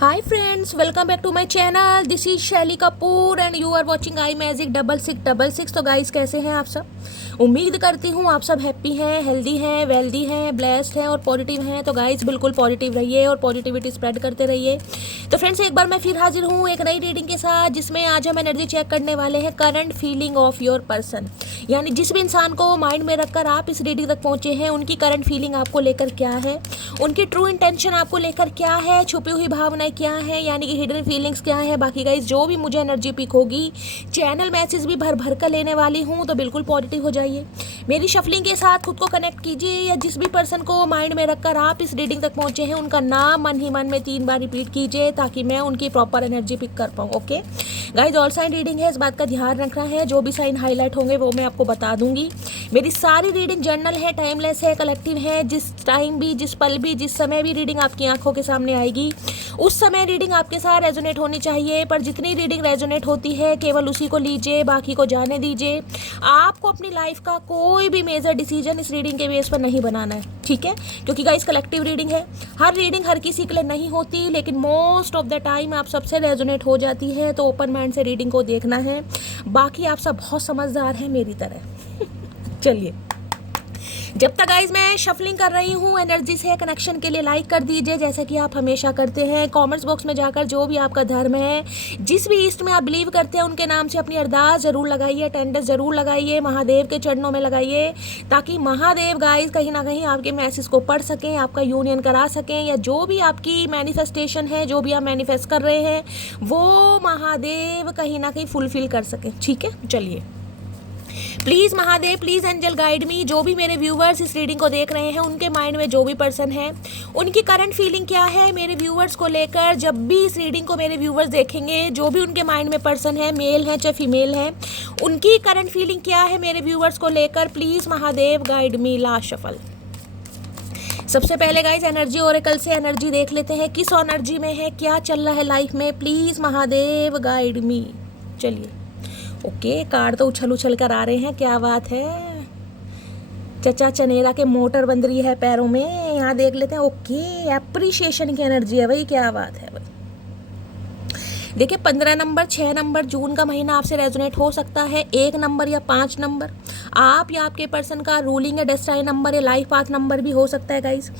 Hi friends, welcome back to my channel. This is शैली Kapoor and you are watching I magic 6666। तो guys कैसे हैं आप सब? उम्मीद करती हूँ आप सब हैप्पी हैं, हेल्दी हैं, वेल्दी हैं, ब्लेस्ड हैं और पॉजिटिव हैं। तो गाइस बिल्कुल पॉजिटिव रहिए और पॉजिटिविटी स्प्रेड करते रहिए। तो फ्रेंड्स एक बार मैं फिर हाजिर हूँ एक नई रीडिंग के साथ, जिसमें आज हम एनर्जी चेक करने वाले हैं current feeling of your person. यानी जिस भी इंसान को माइंड में रखकर आप इस रीडिंग तक पहुँचे हैं, उनकी करंट फीलिंग आपको लेकर क्या है, उनकी ट्रू इंटेंशन आपको लेकर क्या है, छुपी हुई भावनाएं क्या है, यानी कि हिडन फीलिंग्स क्या है। बाकी गाइस जो भी मुझे एनर्जी पिक होगी, चैनल मैसेज भी भर भर कर लेने वाली हूँ, तो बिल्कुल पॉजिटिव हो जाइए। मेरी शफलिंग के साथ खुद को कनेक्ट कीजिए, या जिस भी पर्सन को माइंड में रखकर आप इस रीडिंग तक पहुँचे हैं, उनका नाम मन ही मन में 3 बार रिपीट कीजिए, ताकि मैं उनकी प्रॉपर एनर्जी पिक कर पाऊँ। Okay guys, all sign reading है, इस बात का ध्यान रखना है। जो भी साइन हाईलाइट होंगे वो मैं आपको बता दूंगी। मेरी सारी रीडिंग जर्नल है, टाइमलेस है, कलेक्टिव है। जिस टाइम भी, जिस पल भी, जिस समय भी रीडिंग आपकी आंखों के सामने आएगी, उस समय रीडिंग आपके साथ रेजोनेट होनी चाहिए। पर जितनी रीडिंग रेजोनेट होती है केवल उसी को लीजिए, बाकी को जाने दीजिए। आपको अपनी लाइफ का कोई भी मेजर डिसीजन इस रीडिंग के बेस पर नहीं बनाना है, ठीक है? क्योंकि गाइस कलेक्टिव रीडिंग है, हर रीडिंग हर किसी के लिए नहीं होती, लेकिन मोस्ट ऑफ द टाइम आप सबसे रेजोनेट हो जाती है। तो ओपन माइंड से रीडिंग को देखना है। बाकी आप सब बहुत समझदार हैं मेरी तरह। चलिए, जब तक गाइज मैं शफलिंग कर रही हूँ, एनर्जी से कनेक्शन के लिए लाइक कर दीजिए, जैसे कि आप हमेशा करते हैं। कमेंट्स बॉक्स में जाकर जो भी आपका धर्म है, जिस भी ईस्ट में आप बिलीव करते हैं, उनके नाम से अपनी अरदास जरूर लगाइए, अटेंडेंस जरूर लगाइए, महादेव के चरणों में लगाइए, ताकि महादेव गाइज कहीं ना कहीं आपके मैसेज को पढ़ सकें, आपका यूनियन करा सकें, या जो भी आपकी मैनिफेस्टेशन है, जो भी आप मैनिफेस्ट कर रहे हैं, वो महादेव कहीं ना कहीं फुलफिल कर सकें। ठीक है, चलिए please Mahadev, please angel guide me. जो भी मेरे व्यूवर्स इस रीडिंग को देख रहे हैं, उनके माइंड में जो भी पर्सन है, उनकी करंट फीलिंग क्या है मेरे व्यूवर्स को लेकर। जब भी इस रीडिंग को मेरे व्यूवर्स देखेंगे, जो भी उनके माइंड में पर्सन है, मेल है चाहे फीमेल है, उनकी करंट फीलिंग क्या है मेरे व्यूवर्स को लेकर। Please Mahadev guide me. Last shuffle. सबसे पहले गाइज एनर्जी ओरेकल से एनर्जी देख लेते हैं, किस एनर्जी में है, क्या चल रहा है लाइफ में। प्लीज़ महादेव गाइड मी। चलिए, ओके कार्ड तो उछल उछल कर आ रहे हैं, क्या बात है। चचा चनेरा के मोटर बंद रही है पैरों में। यहाँ देख लेते हैं। ओके, एप्रिशिएशन की एनर्जी है भाई, क्या बात है भाई। देखिए 15 नंबर, 6 नंबर, जून का महीना आपसे रेजोनेट हो सकता है। 1 नंबर या 5 नंबर, आप या आपके पर्सन का रूलिंग या डेस्टाइन नंबर या लाइफ पाथ नंबर भी हो सकता है गाइस।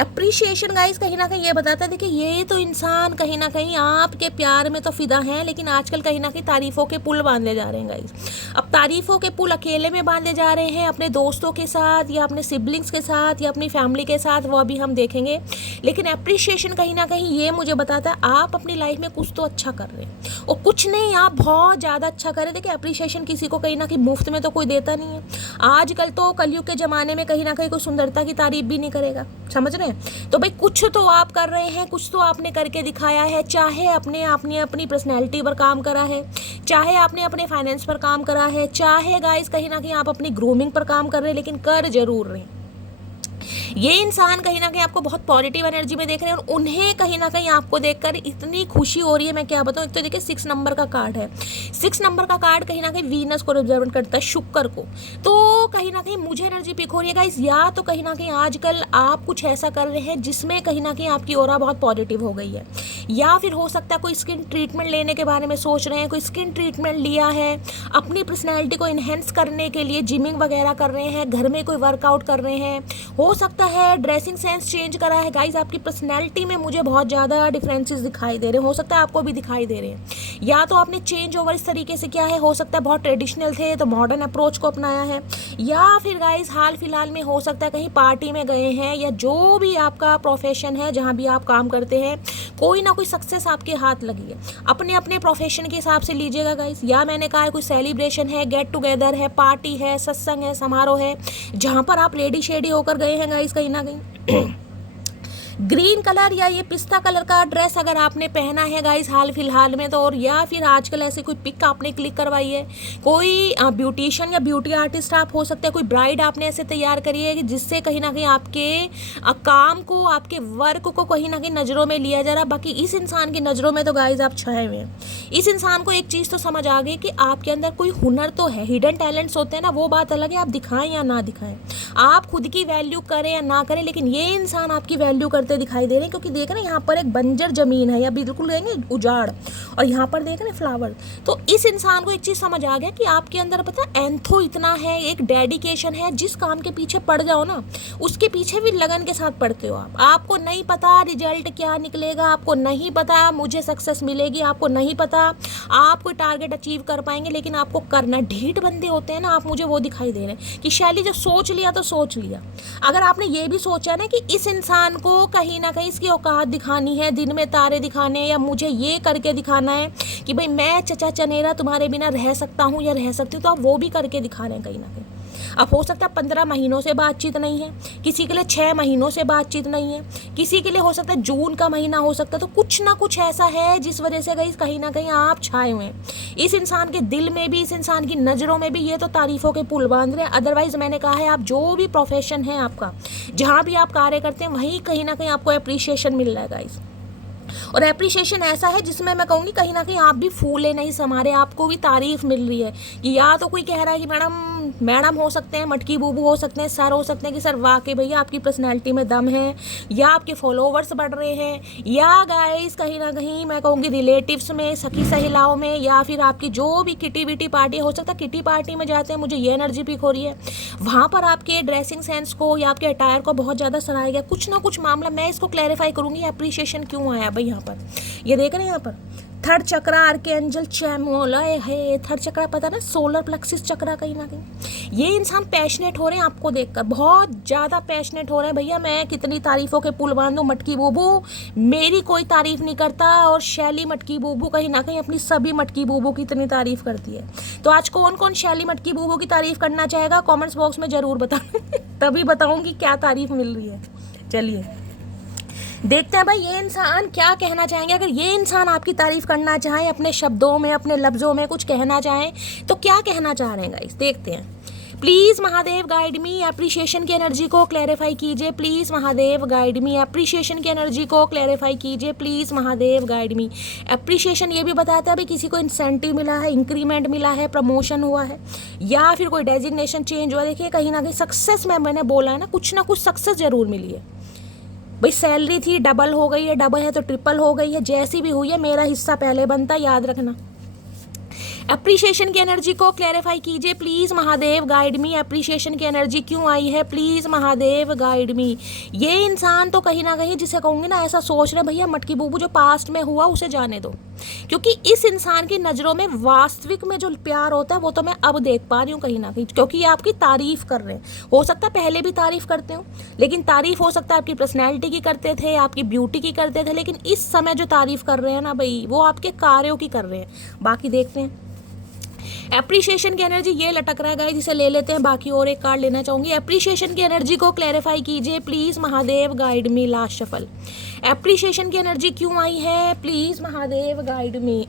एप्रिशिएशन गाइस कहीं ना कहीं ये बताता है, देखिए ये तो इंसान कहीं ना कहीं आपके प्यार में तो फिदा है, लेकिन आजकल कहीं ना कहीं तारीफों के पुल बांधे जा रहे हैं गाइस। अब तारीफों के पुल अकेले में बांधे जा रहे हैं, अपने दोस्तों के साथ या अपने सिबलिंग्स के साथ या अपनी फैमिली के साथ, वो अभी हम देखेंगे। लेकिन एप्रिशिएशन कहीं ना कहीं ये मुझे बताता है आप अपनी लाइफ में कुछ तो अच्छा कर रहे हैं, और कुछ नहीं आप बहुत ज़्यादा अच्छा कर रहे हैं। देखिए एप्रिशिएशन किसी को कहीं ना कहीं मुफ्त में तो कोई देता नहीं है। आजकल तो कलयुग के ज़माने में कहीं ना कहीं कोई सुंदरता की तारीफ भी नहीं करेगा, समझ रहे हैं? तो भाई कुछ तो आप कर रहे हैं, कुछ तो आपने करके दिखाया है। चाहे आपने अपनी पर्सनैलिटी पर काम करा है, चाहे आपने अपने फाइनेंस पर काम करा है, चाहे गाइस कहीं ना कहीं आप अपनी ग्रूमिंग पर काम कर रहे हैं, लेकिन कर जरूर रहे हैं। ये इंसान कहीं ना कहीं आपको बहुत पॉजिटिव एनर्जी में देख रहे हैं, और उन्हें कहीं ना कहीं आपको देखकर इतनी खुशी हो रही है, मैं क्या बताऊँ। एक तो देखिए 6 नंबर का कार्ड है। 6 नंबर का कार्ड कहीं ना कहीं वीनस को रिप्रेजेंट करता है, शुक्र को। तो कहीं ना कहीं मुझे एनर्जी पिक हो रही है गाइस, या तो कहीं ना कहीं आजकल आप कुछ ऐसा कर रहे हैं जिसमें कहीं ना कहीं आपकी ऑरा बहुत पॉजिटिव हो गई है, या फिर हो सकता है कोई स्किन ट्रीटमेंट लेने के बारे में सोच रहे हैं, कोई स्किन ट्रीटमेंट लिया है, अपनी पर्सनैलिटी को इन्हेंस करने के लिए जिमिंग वगैरह कर रहे हैं, घर में कोई वर्कआउट कर रहे हैं, हो सकता है ड्रेसिंग सेंस चेंज करा है। गाइस आपकी पर्सनैलिटी में मुझे बहुत ज़्यादा डिफरेंसेस दिखाई दे रहे हैं, हो सकता है आपको भी दिखाई दे रहे हैं। या तो आपने चेंज ओवर इस तरीके से किया है, हो सकता है बहुत ट्रेडिशनल थे तो मॉडर्न अप्रोच को अपनाया है, या फिर गाइस हाल फिलहाल में हो सकता है कहीं पार्टी में गए हैं, या जो भी आपका प्रोफेशन है, जहाँ भी आप काम करते हैं, कोई ना कोई सक्सेस आपके हाथ लगी है। अपने अपने प्रोफेशन के हिसाब से लीजिएगा गाइस। या मैंने कहा है कोई सेलिब्रेशन है, गेट टुगेदर है, पार्टी है, सत्संग है, समारोह है, जहाँ पर आप रेडी शेडी होकर गए हैं गाइस कहीं ना कहीं। ग्रीन कलर या ये पिस्ता कलर का ड्रेस अगर आपने पहना है गाइस हाल फिलहाल में, तो और या फिर आजकल ऐसे कोई पिक आपने क्लिक करवाई है, कोई ब्यूटिशियन या ब्यूटी आर्टिस्ट आप हो सकते हैं, कोई ब्राइड आपने ऐसे तैयार करी है कि जिससे कहीं ना कहीं आपके काम को, आपके वर्क को कहीं ना कहीं नज़रों में लिया जा रहा। बाकी इस इंसान की नज़रों में तो गाइस आप छाए हुए हैं। इस इंसान को एक चीज़ तो समझ आ गई कि आपके अंदर कोई हुनर तो है, हिडन टैलेंट्स होते हैं ना, वो बात अलग है, आप दिखाएं या ना दिखाएं, आप खुद की वैल्यू करें या ना करें, लेकिन ये इंसान आपकी वैल्यू करते करते दिखाई दे रहे हैं, क्योंकि देख रहे हैं यहाँ पर एक बंजर जमीन है या बिल्कुल कहेंगे उजाड़, और यहाँ पर देख रहे हैं फ्लावर। तो इस इंसान को एक चीज़ समझ आ गया कि आपके अंदर पता है एंथो इतना है, एक डेडिकेशन है, जिस काम के पीछे पड़ जाओ ना उसके पीछे भी लगन के साथ पड़ते हो आप। आपको नहीं पता रिजल्ट क्या निकलेगा, आपको नहीं पता मुझे सक्सेस मिलेगी, आपको नहीं पता आप कोई टारगेट अचीव कर पाएंगे, लेकिन आपको करना। ढीठ बंदे होते हैं ना आप, मुझे वो दिखाई दे रहे हैं कि शैली जो सोच लिया तो सोच लिया। अगर आपने ये भी सोचा ना कि इस इंसान को कहीं ना कहीं इसकी औकात दिखानी है, दिन में तारे दिखाने, या मुझे ये करके दिखाना है कि भाई मैं चचा चनेरा तुम्हारे बिना रह सकता हूँ या रह सकती हूँ, तो आप वो भी करके दिखा रहे हैं कहीं ना कहीं। अब हो सकता है 15 महीनों से बातचीत नहीं है, किसी के लिए 6 महीनों से बातचीत नहीं है, किसी के लिए हो सकता है जून का महीना हो सकता है। तो कुछ ना कुछ ऐसा है जिस वजह से गई कहीं ना कहीं आप छाए हुए हैं। इस इंसान के दिल में भी, इस इंसान की नज़रों में भी ये तो तारीफ़ों के पुल बांध रहे हैं। अदरवाइज़ मैंने कहा है, आप जो भी प्रोफेशन है आपका, जहाँ भी आप कार्य करते हैं, वहीं कहीं ना कहीं आपको अप्रिशिएशन मिल रहा है गाइस। और एप्रिशिएशन ऐसा है जिसमें मैं कहूँगी कहीं ना कहीं आप भी फूले नहीं समारे, आपको भी तारीफ मिल रही है। कि या तो कोई कह रहा है कि मैडम हो सकते हैं, मटकी बूबू हो सकते हैं, सर हो सकते हैं कि सर वाकई भैया आपकी पर्सनैलिटी में दम है, या आपके फॉलोवर्स बढ़ रहे हैं, या गाइस कहीं ना कहीं मैं कहूँगी रिलेटिव्स में, सखी सहेलाओं में, या फिर आपकी जो भी किटी विटी पार्टी हो सकता है, किटी पार्टी में जाते हैं, मुझे ये एनर्जी पिक हो रही है, वहाँ पर आपके ड्रेसिंग सेंस को या आपके अटायर को बहुत ज़्यादा सराहा गया। कुछ ना कुछ मामला, मैं इसको क्लैरिफाई करूँगी अप्रिशिएशन क्यों आया भाई। यहाँ पर ये देख रहे हैं, यहाँ पर थर्ड चक्रा आर्कएंजल चैमुला है। थर्ड चक्रा पता ना, सोलर प्लेक्सिस चक्रा। कहीं ना कहीं ये इंसान पैशनेट हो रहे हैं आपको देखकर, बहुत ज़्यादा पैशनेट हो रहे हैं। भैया मैं कितनी तारीफ़ों के पुल बांधूं, मटकी बूबू मेरी कोई तारीफ़ नहीं करता, और शैली मटकी बूबू कहीं ना कहीं अपनी सभी मटकी बूबू की इतनी तारीफ़ करती है। तो आज कौन कौन शैली मटकी बूबू की तारीफ़ करना चाहेगा कॉमेंट्स बॉक्स में ज़रूर बताएं तभी बताऊँगी क्या तारीफ़ मिल रही है। चलिए देखते हैं भाई ये इंसान क्या कहना चाहेंगे। अगर ये इंसान आपकी तारीफ करना चाहें, अपने शब्दों में, अपने लफ्ज़ों में कुछ कहना चाहें, तो क्या कहना चाह रहे हैं गाइस, देखते हैं। Please Mahadev guide me, appreciation की एनर्जी को क्लैरिफाई कीजिए। Please Mahadev guide me, appreciation की एनर्जी को क्लैरिफाई कीजिए। Please Mahadev guide me. Appreciation ये भी बताता है भाई किसी को इंसेंटिव मिला है, इंक्रीमेंट मिला है, प्रमोशन हुआ है, या फिर कोई डेजिग्नेशन चेंज हुआ। देखिए कहीं ना कहीं सक्सेस में, मैंने बोला है ना, कुछ ना कुछ सक्सेस ज़रूर मिली है भाई। सैलरी थी डबल हो गई है, डबल है तो ट्रिपल हो गई है, जैसी भी हुई है मेरा हिस्सा पहले बनता, याद रखना। अप्रिशिएशन की एनर्जी को क्लैरिफाई कीजिए। Please Mahadev guide me, appreciation की एनर्जी क्यों आई है, प्लीज़ महादेव गाइड मी। ये इंसान तो कहीं ना कहीं जिसे कहूँगी ना, ऐसा सोच रहे भैया मटकी बूबू जो पास्ट में हुआ उसे जाने दो, क्योंकि इस इंसान की नज़रों में वास्तविक में जो प्यार होता है वो तो मैं अब देख पा रही हूँ कहीं ना कहीं, क्योंकि ये आपकी तारीफ़ कर रहे हैं। हो सकता है पहले भी तारीफ़ करते हो, लेकिन तारीफ़ हो सकता है आपकी पर्सनैलिटी की करते थे, आपकी ब्यूटी की करते थे, लेकिन इस समय जो तारीफ़ कर रहे हैं ना भाई, वो आपके कार्यों की कर रहे हैं। बाकी देखते हैं। एप्रिशिएशन की एनर्जी ये लटक रहा है गाइस, जिसे ले लेते हैं। बाकी और एक कार्ड लेना चाहूँगी। एप्रिशिएशन की एनर्जी को क्लैरिफाई कीजिए। Please Mahadev guide me, last shuffle. Appreciation की एनर्जी क्यों आई है, please Mahadev guide me.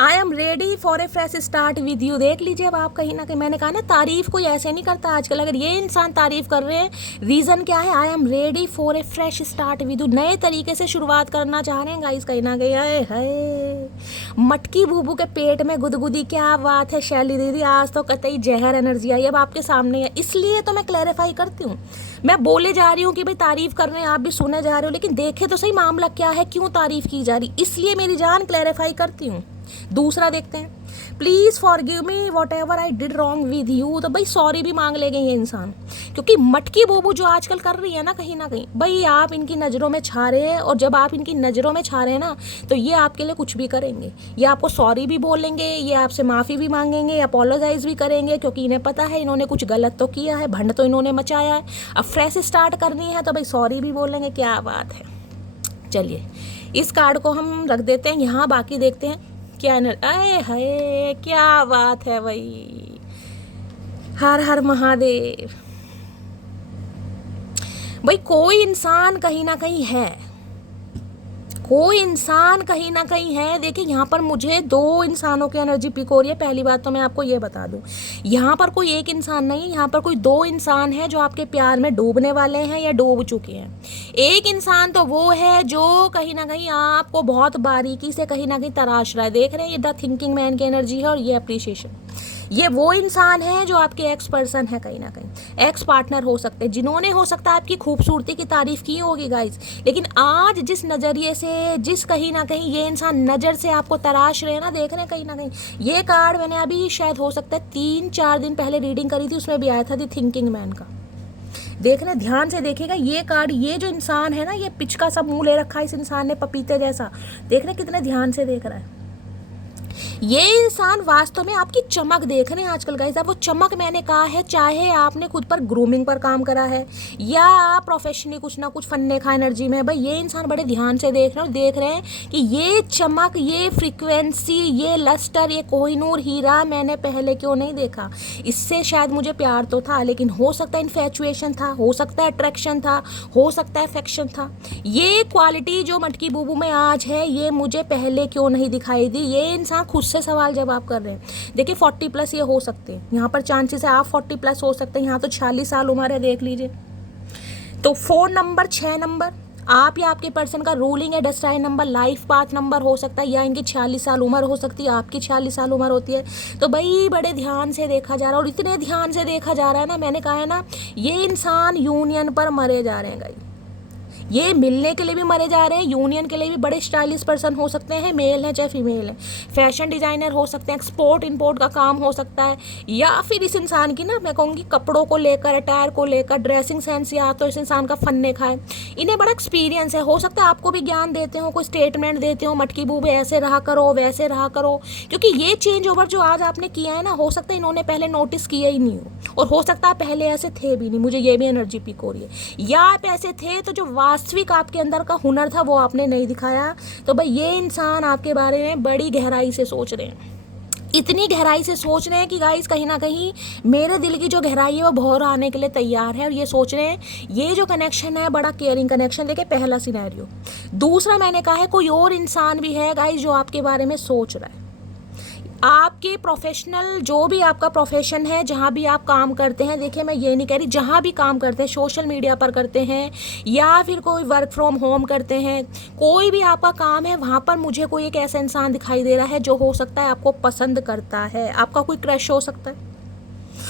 I am ready for a fresh start with you. देख लीजिए अब आप कहीं ना कहीं, मैंने कहा ना तारीफ कोई ऐसे नहीं करता आजकल। अगर ये इंसान तारीफ कर रहे हैं, रीज़न क्या है, I am ready for a fresh start with you. नए तरीके से शुरुआत करना चाह रहे हैं गाइस कहीं ना कहीं। है मटकी बूबू के पेट में गुदगुदी, क्या बात है शैली दीदी, आज तो कतई जहर एनर्जी आई अब आपके सामने है। इसलिए तो मैं क्लैरिफाई करती हूँ, मैं बोले जा रही हूँ कि भाई तारीफ कर रहे हैं, आप भी सुने जा रहे हो, लेकिन देखे तो सही मामला क्या है, क्यों तारीफ की जा रही, इसलिए मेरी जान क्लैरिफाई करती हूँ। दूसरा देखते हैं। Please forgive me what ever I did wrong with you. तो भाई सॉरी भी मांग लेंगे ये इंसान, क्योंकि मटकी बूबू जो आजकल कर रही है ना कहीं ना कहीं, भाई आप इनकी नज़रों में छा रहे हैं, और जब आप इनकी नज़रों में छा रहे हैं ना, तो ये आपके लिए कुछ भी करेंगे। ये आपको सॉरी भी बोलेंगे, ये आपसे माफ़ी भी मांगेंगे, अपोलोजाइज भी करेंगे, क्योंकि इन्हें पता है इन्होंने कुछ गलत तो किया है, भंड तो इन्होंने मचाया है। अब फ्रेश स्टार्ट करनी है तो भाई सॉरी भी बोलेंगे, क्या बात है। चलिए इस कार्ड को हम रख देते हैं यहाँ, बाकी देखते हैं क्या आए हाय, क्या बात है भाई। हर हर महादेव। भाई कोई इंसान कहीं ना कहीं है, कोई इंसान कहीं ना कहीं है। देखिए यहाँ पर मुझे दो इंसानों की एनर्जी पिक हो रही है। पहली बात तो मैं आपको ये बता दूं, यहाँ पर कोई एक इंसान नहीं है, यहाँ पर कोई दो इंसान है जो आपके प्यार में डूबने वाले हैं या डूब चुके हैं। एक इंसान तो वो है जो कहीं ना कहीं आपको बहुत बारीकी से कहीं ना कहीं तराश रहा है। देख रहे हैं, ये द थिंकिंग मैन की एनर्जी है, और ये अप्रिशिएशन। ये वो इंसान है जो आपके एक्स पर्सन है, कहीं ना कहीं एक्स पार्टनर हो सकते हैं, जिन्होंने हो सकता है आपकी खूबसूरती की तारीफ की होगी गाइज, लेकिन आज जिस नज़रिए से, जिस कहीं ना कहीं ये इंसान नज़र से आपको तराश रहे हैं ना, देख रहे हैं कहीं ना कहीं। ये कार्ड मैंने अभी शायद हो सकता है 3-4 दिन पहले रीडिंग करी थी, उसमें भी आया था द थिंकिंग मैन का। देख रहे हैं, ध्यान से देखिएगा ये कार्ड, ये जो इंसान है ना, ये पिचका सा मुंह ले रखा है इस इंसान ने, पपीते जैसा। देख रहे हैं कितने ध्यान से देख रहा है। ये इंसान वास्तव में आपकी चमक देख रहे हैं आजकल गाइस। अब वो चमक मैंने कहा है, चाहे आपने खुद पर ग्रूमिंग पर काम करा है या आप प्रोफेशनली कुछ ना कुछ फन्ने खा एनर्जी में है, भाई ये इंसान बड़े ध्यान से देख रहे हैं और देख रहे हैं कि ये चमक, ये फ्रीक्वेंसी, ये लस्टर, ये कोहिनूर हीरा मैंने पहले क्यों नहीं देखा। इससे शायद मुझे प्यार तो था, लेकिन हो सकता है इन्फैचुएशन था, हो सकता है अट्रैक्शन था, हो सकता है अफेक्शन था। ये क्वालिटी जो मटकी बूबू में आज है, ये मुझे पहले क्यों नहीं दिखाई दी। ये इंसान खुद से सवाल जवाब कर रहे हैं। देखिए 40 प्लस ये हो सकते हैं, यहाँ पर चांसेस है आप 40 प्लस हो सकते हैं, यहाँ तो 46 साल उम्र है, देख लीजिए। तो 4 नंबर, 6 नंबर, आप या आपके पर्सन का रूलिंग है destined number, life path number हो सकता है, या इनकी 46 साल उम्र हो सकती है, आपकी 46 साल उम्र होती है। तो भाई बड़े ध्यान से देखा जा रहा है, और इतने ध्यान से देखा जा रहा है ना, मैंने कहा है ना, ये इंसान यूनियन पर मरे जा रहे हैं गाइस। ये मिलने के लिए भी मरे जा रहे हैं, यूनियन के लिए भी। बड़े स्टाइलिश पर्सन हो सकते हैं, मेल हैं चाहे फीमेल हैं, फैशन डिज़ाइनर हो सकते हैं, एक्सपोर्ट इंपोर्ट का काम हो सकता है, या फिर इस इंसान की ना मैं कहूँगी कपड़ों को लेकर, अटायर को लेकर, ड्रेसिंग सेंस, या तो इस इंसान का फन्ने खाए, इन्हें बड़ा एक्सपीरियंस है। हो सकता है आपको भी ज्ञान देते हो, कोई स्टेटमेंट देते हो, मटकी बूबे ऐसे रहा करो, वैसे रहा करो, क्योंकि ये चेंज ओवर जो आज आपने किया है ना, हो सकता है इन्होंने पहले नोटिस किया ही नहीं हो, और हो सकता है पहले ऐसे थे भी नहीं। मुझे ये भी एनर्जी पिक हो रही है, या आप ऐसे थे तो जो वास्तविक आपके अंदर का हुनर था वो आपने नहीं दिखाया। तो भाई ये इंसान आपके बारे में बड़ी गहराई से सोच रहे हैं, इतनी गहराई से सोच रहे हैं कि गाइस कहीं ना कहीं मेरे दिल की जो गहराई है वो भौर आने के लिए तैयार है, और ये सोच रहे हैं ये जो कनेक्शन है बड़ा केयरिंग कनेक्शन। देखिए पहला सिनेरियो। दूसरा मैंने कहा है कोई और इंसान भी है गाइस जो आपके बारे में सोच रहा है। आपके प्रोफेशनल, जो भी आपका प्रोफेशन है, जहाँ भी आप काम करते हैं, देखिए मैं ये नहीं कह रही, जहाँ भी काम करते हैं, सोशल मीडिया पर करते हैं या फिर कोई वर्क फ्रॉम होम करते हैं, कोई भी आपका काम है, वहाँ पर मुझे कोई एक ऐसा इंसान दिखाई दे रहा है जो हो सकता है आपको पसंद करता है, आपका कोई क्रश हो सकता है,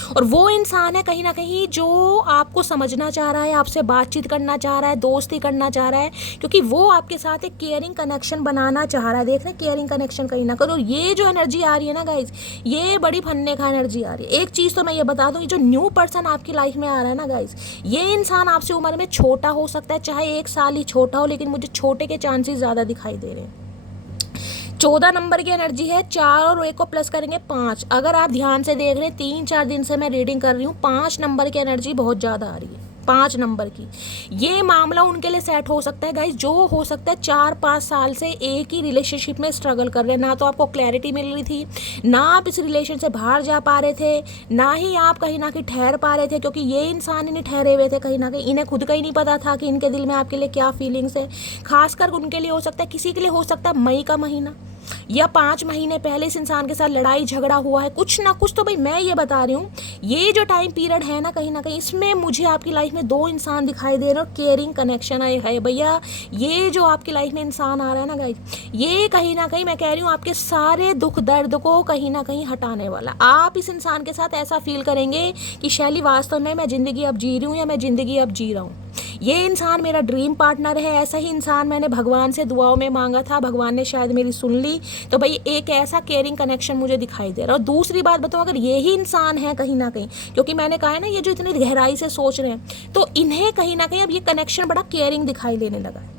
और वो इंसान है कहीं ना कहीं जो आपको समझना चाह रहा है, आपसे बातचीत करना चाह रहा है, दोस्ती करना चाह रहा है, क्योंकि वो आपके साथ एक केयरिंग कनेक्शन बनाना चाह रहा है। देख रहे हैं केयरिंग कनेक्शन कहीं ना कहीं। और ये जो एनर्जी आ रही है ना गाइज, ये बड़ी फन्ने का एनर्जी आ रही है। एक चीज़ तो मैं ये बता दूँ, ये जो न्यू पर्सन आपकी लाइफ में आ रहा है ना गाइज, ये इंसान आपसे उम्र में छोटा हो सकता है, चाहे 1 साल ही छोटा हो, लेकिन मुझे छोटे के चांसेस ज़्यादा दिखाई दे रहे हैं। 14 नंबर की एनर्जी है, 4 और 1 को प्लस करेंगे 5। अगर आप ध्यान से देख रहे हैं, 3-4 दिन से मैं रीडिंग कर रही हूँ, 5 नंबर की एनर्जी बहुत ज़्यादा आ रही है। 5 नंबर की ये मामला उनके लिए सेट हो सकता है गाइस, जो हो सकता है 4-5 साल से एक ही रिलेशनशिप में स्ट्रगल कर रहे हैं। ना तो आपको क्लैरिटी मिल रही थी, ना आप इस रिलेशन से बाहर जा पा रहे थे, ना ही आप कहीं ना कहीं ठहर पा रहे थे, क्योंकि ये इंसान इन्हें ठहरे हुए थे कहीं ना कहीं। इन्हें खुद का ही नहीं पता था कि इनके दिल में आपके लिए क्या फीलिंग्स है। खासकर उनके लिए हो सकता है, किसी के लिए हो सकता है मई का महीना, या 5 महीने पहले इस इंसान के साथ लड़ाई झगड़ा हुआ है, कुछ ना कुछ। तो भाई मैं ये बता रही हूँ, ये जो टाइम पीरियड है ना, कहीं ना कहीं इसमें मुझे आपकी लाइफ में 2 इंसान दिखाई दे रहे हैं, केयरिंग कनेक्शन है भैया। ये जो आपकी लाइफ में इंसान आ रहा है ना गाइस, ये कहीं ना कहीं मैं कह रही हूँ आपके सारे दुख दर्द को कहीं ना कहीं हटाने वाला। आप इस इंसान के साथ ऐसा फील करेंगे कि शैली वास्तव में मैं ज़िंदगी अब जी रही हूँ, या मैं ज़िंदगी अब जी रहा हूँ। ये इंसान मेरा ड्रीम पार्टनर है। ऐसा ही इंसान मैंने भगवान से दुआओं में मांगा था, भगवान ने शायद मेरी सुन ली। तो भाई एक ऐसा केयरिंग कनेक्शन मुझे दिखाई दे रहा है। और दूसरी बात बताऊँ, अगर ये ही इंसान है कहीं ना कहीं, क्योंकि मैंने कहा है ना ये जो इतनी गहराई से सोच रहे हैं, तो इन्हें कहीं ना कहीं अब ये कनेक्शन बड़ा केयरिंग दिखाई देने लगा है।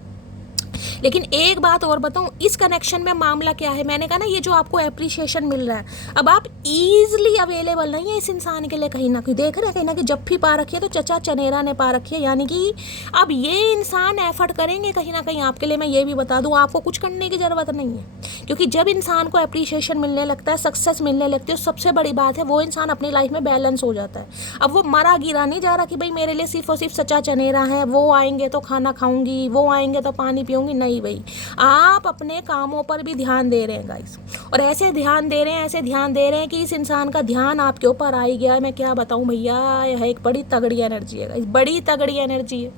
लेकिन एक बात और बताऊं, इस कनेक्शन में मामला क्या है, मैंने कहा ना ये जो आपको एप्रिशिएशन मिल रहा है, अब आप ईजिली अवेलेबल नहीं है इस इंसान के लिए। कहीं ना कहीं देख रहे हैं, कहीं ना कहीं जफ्फी पा रखी है तो चचा चनेरा ने पा रखी है। यानी कि अब ये इंसान एफर्ट करेंगे कहीं ना कहीं आपके लिए। मैं ये भी बता दूं, आपको कुछ करने की ज़रूरत नहीं है, क्योंकि जब इंसान को एप्रिशिएशन मिलने लगता है, सक्सेस मिलने लगती है, सबसे बड़ी बात है वो इंसान अपनी लाइफ में बैलेंस हो जाता है। अब वो मरा गिरा नहीं जा रहा कि भाई मेरे लिए सिर्फ और सिर्फ चचा चनेरा है, वो आएंगे तो खाना खाऊंगी, वो आएंगे तो पानी पीऊंगी। नहीं भाई, आप अपने कामों पर भी ध्यान दे रहे हैं गाइस, और ऐसे ध्यान दे रहे हैं, ऐसे ध्यान दे रहे हैं कि इस इंसान का ध्यान आपके ऊपर आ ही गया है। मैं क्या बताऊं भैया, यह एक बड़ी तगड़ी एनर्जी है गाइस, बड़ी तगड़ी एनर्जी है।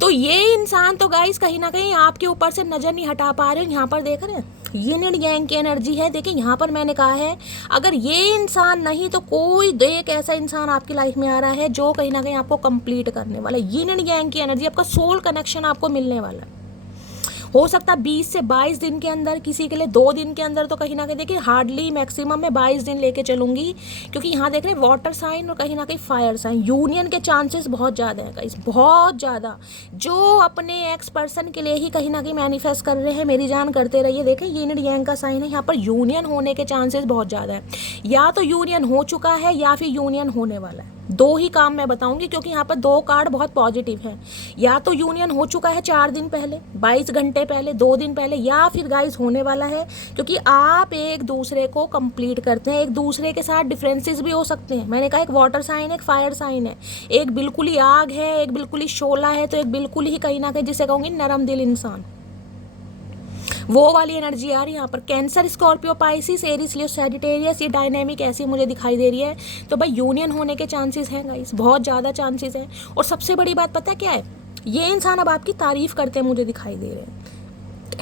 तो ये इंसान तो गाइस कहीं ना कहीं आपके ऊपर से नजर नहीं हटा पा रहे हो। यहाँ पर देख रहे हैं यिन एंड यांग की एनर्जी है। देखिए यहाँ पर मैंने कहा है अगर ये इंसान नहीं तो कोई एक ऐसा इंसान आपकी लाइफ में आ रहा है जो कहीं ना कहीं आपको कंप्लीट करने वाला है। यिन एंड यांग की एनर्जी, आपका सोल कनेक्शन आपको मिलने वाला है। हो सकता है 20 से 22 दिन के अंदर, किसी के लिए 2 दिन के अंदर, तो कहीं ना कहीं देखिए हार्डली मैक्सिमम में 22 दिन लेके चलूंगी, क्योंकि यहाँ देख रहे हैं वाटर साइन और कहीं ना कहीं फायर साइन, यूनियन के चांसेस बहुत ज़्यादा है गाइस, बहुत ज़्यादा। जो अपने एक्स पर्सन के लिए ही कहीं ना कहीं मैनिफेस्ट कर रहे हैं, मेरी जान करते रहिए। देखें यिन एंड यांग का साइन है, यहाँ पर यूनियन होने के चांसेस बहुत ज़्यादा है। या तो यूनियन हो चुका है या फिर यूनियन होने वाला है। 2 ही काम मैं बताऊंगी, क्योंकि यहाँ पर 2 कार्ड बहुत पॉजिटिव हैं। या तो यूनियन हो चुका है 4 दिन पहले, 22 घंटे पहले, 2 दिन पहले, या फिर गाइस होने वाला है, क्योंकि आप एक दूसरे को कंप्लीट करते हैं। एक दूसरे के साथ डिफरेंसेस भी हो सकते हैं। मैंने कहा एक वाटर साइन है, एक फायर साइन है, एक बिल्कुल ही आग है, एक बिल्कुल ही शोला है, तो एक बिल्कुल ही कहीं ना कहीं जिसे कहूँगी नरम दिल इंसान, वो वाली एनर्जी आ रही है यहाँ पर। कैंसर, स्कॉर्पियो, पाइसिस, एरीज, लियो, सैजिटेरियस, ये डायनेमिक ऐसी मुझे दिखाई दे रही है। तो भाई यूनियन होने के चांसेस हैं गाइस, बहुत ज़्यादा चांसेस हैं। और सबसे बड़ी बात पता क्या है, ये इंसान अब आपकी तारीफ करते हैं मुझे दिखाई दे रहे हैं।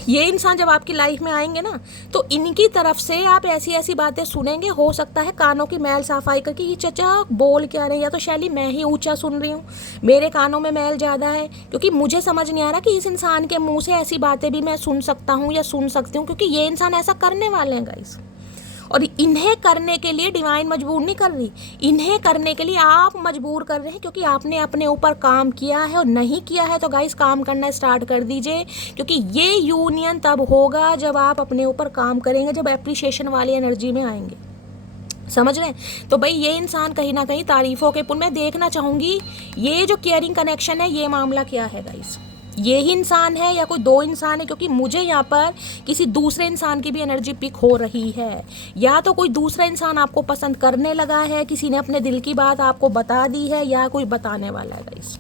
ये इंसान जब आपकी लाइफ में आएंगे ना, तो इनकी तरफ से आप ऐसी ऐसी बातें सुनेंगे, हो सकता है कानों की मैल सफाई करके ये चचा बोल क्या रहे हैं, या तो शैली मैं ही ऊंचा सुन रही हूँ, मेरे कानों में मैल ज़्यादा है, क्योंकि मुझे समझ नहीं आ रहा कि इस इंसान के मुंह से ऐसी बातें भी मैं सुन सकता हूँ या सुन सकती हूँ, क्योंकि ये इंसान ऐसा करने वाले हैं गाइस। और इन्हें करने के लिए डिवाइन मजबूर नहीं कर रही, इन्हें करने के लिए आप मजबूर कर रहे हैं, क्योंकि आपने अपने ऊपर काम किया है। और नहीं किया है तो गाइस काम करना स्टार्ट कर दीजिए, क्योंकि ये यूनियन तब होगा जब आप अपने ऊपर काम करेंगे, जब एप्रिसिएशन वाली एनर्जी में आएंगे। समझ रहे हैं? तो भाई ये इंसान कहीं ना कहीं तारीफों के पुल में देखना चाहूँगी, ये जो केयरिंग कनेक्शन है ये मामला क्या है गाइस, ये ही इंसान है या कोई 2 इंसान है, क्योंकि मुझे यहाँ पर किसी दूसरे इंसान की भी एनर्जी पिक हो रही है। या तो कोई दूसरा इंसान आपको पसंद करने लगा है, किसी ने अपने दिल की बात आपको बता दी है, या कोई बताने वाला है गाइस।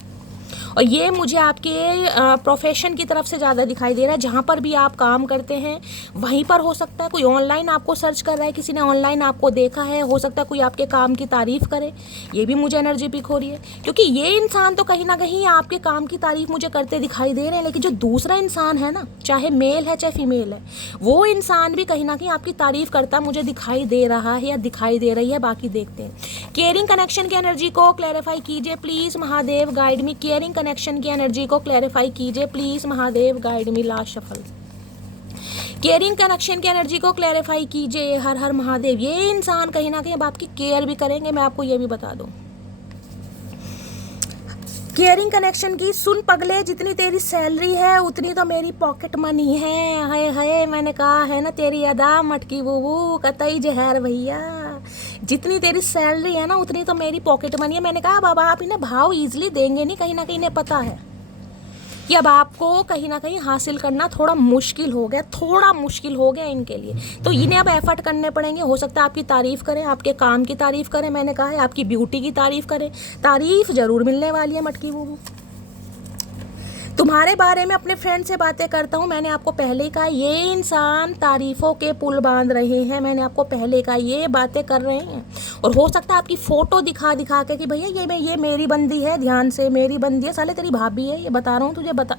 और ये मुझे आपके प्रोफेशन की तरफ से ज़्यादा दिखाई दे रहा है, जहाँ पर भी आप काम करते हैं वहीं पर हो सकता है कोई ऑनलाइन आपको सर्च कर रहा है, किसी ने ऑनलाइन आपको देखा है, हो सकता है कोई आपके काम की तारीफ़ करे, ये भी मुझे एनर्जी पिक हो रही है। क्योंकि ये इंसान तो कहीं ना कहीं आपके काम की तारीफ़ मुझे करते दिखाई दे रहे हैं, लेकिन जो दूसरा इंसान है ना, चाहे मेल है चाहे फीमेल है, वो इंसान भी कहीं ना कहीं आपकी तारीफ़ करता मुझे दिखाई दे रहा है या दिखाई दे रही है। बाकी देखते हैं। केयरिंग कनेक्शन की एनर्जी को क्लैरिफाई कीजिए please Mahadev, guide me. Caring connection की एनर्जी को क्लैरिफाई कीजिए please Mahadev, guide me. Last shuffle. Caring connection की एनर्जी को क्लैरिफाई कीजिए, हर हर महादेव। ये इंसान कहीं ना कहीं अब आपकी केयर भी करेंगे, मैं आपको ये भी बता दूं। केयरिंग कनेक्शन की, सुन पगले जितनी तेरी सैलरी है उतनी तो मेरी पॉकेट मनी है। हाय हाय, मैंने कहा है ना तेरी अदा मटकी बुबू कतई जहर भैया, जितनी तेरी सैलरी है ना उतनी तो मेरी पॉकेट मनी है। मैंने कहा बाबा आप इन्हें भाव ईजिली देंगे नहीं, कहीं ना कहीं इन्हें पता है कि अब आपको कहीं ना कहीं हासिल करना थोड़ा मुश्किल हो गया, थोड़ा मुश्किल हो गया इनके लिए, तो इन्हें अब एफर्ट करने पड़ेंगे। हो सकता है आपकी तारीफ़ करें, आपके काम की तारीफ़ करें, मैंने कहा है आपकी ब्यूटी की तारीफ़ करें, तारीफ़ ज़रूर मिलने वाली है मटकी बूबू। तुम्हारे बारे में अपने फ्रेंड से बातें करता हूँ, मैंने आपको पहले कहा ये इंसान तारीफ़ों के पुल बांध रहे हैं, मैंने आपको पहले कहा ये बातें कर रहे हैं। और हो सकता है आपकी फ़ोटो दिखा दिखा के कि भैया ये मेरी बंदी है, ध्यान से मेरी बंदी है, साले तेरी भाभी है, ये बता रहा हूँ तुझे, बता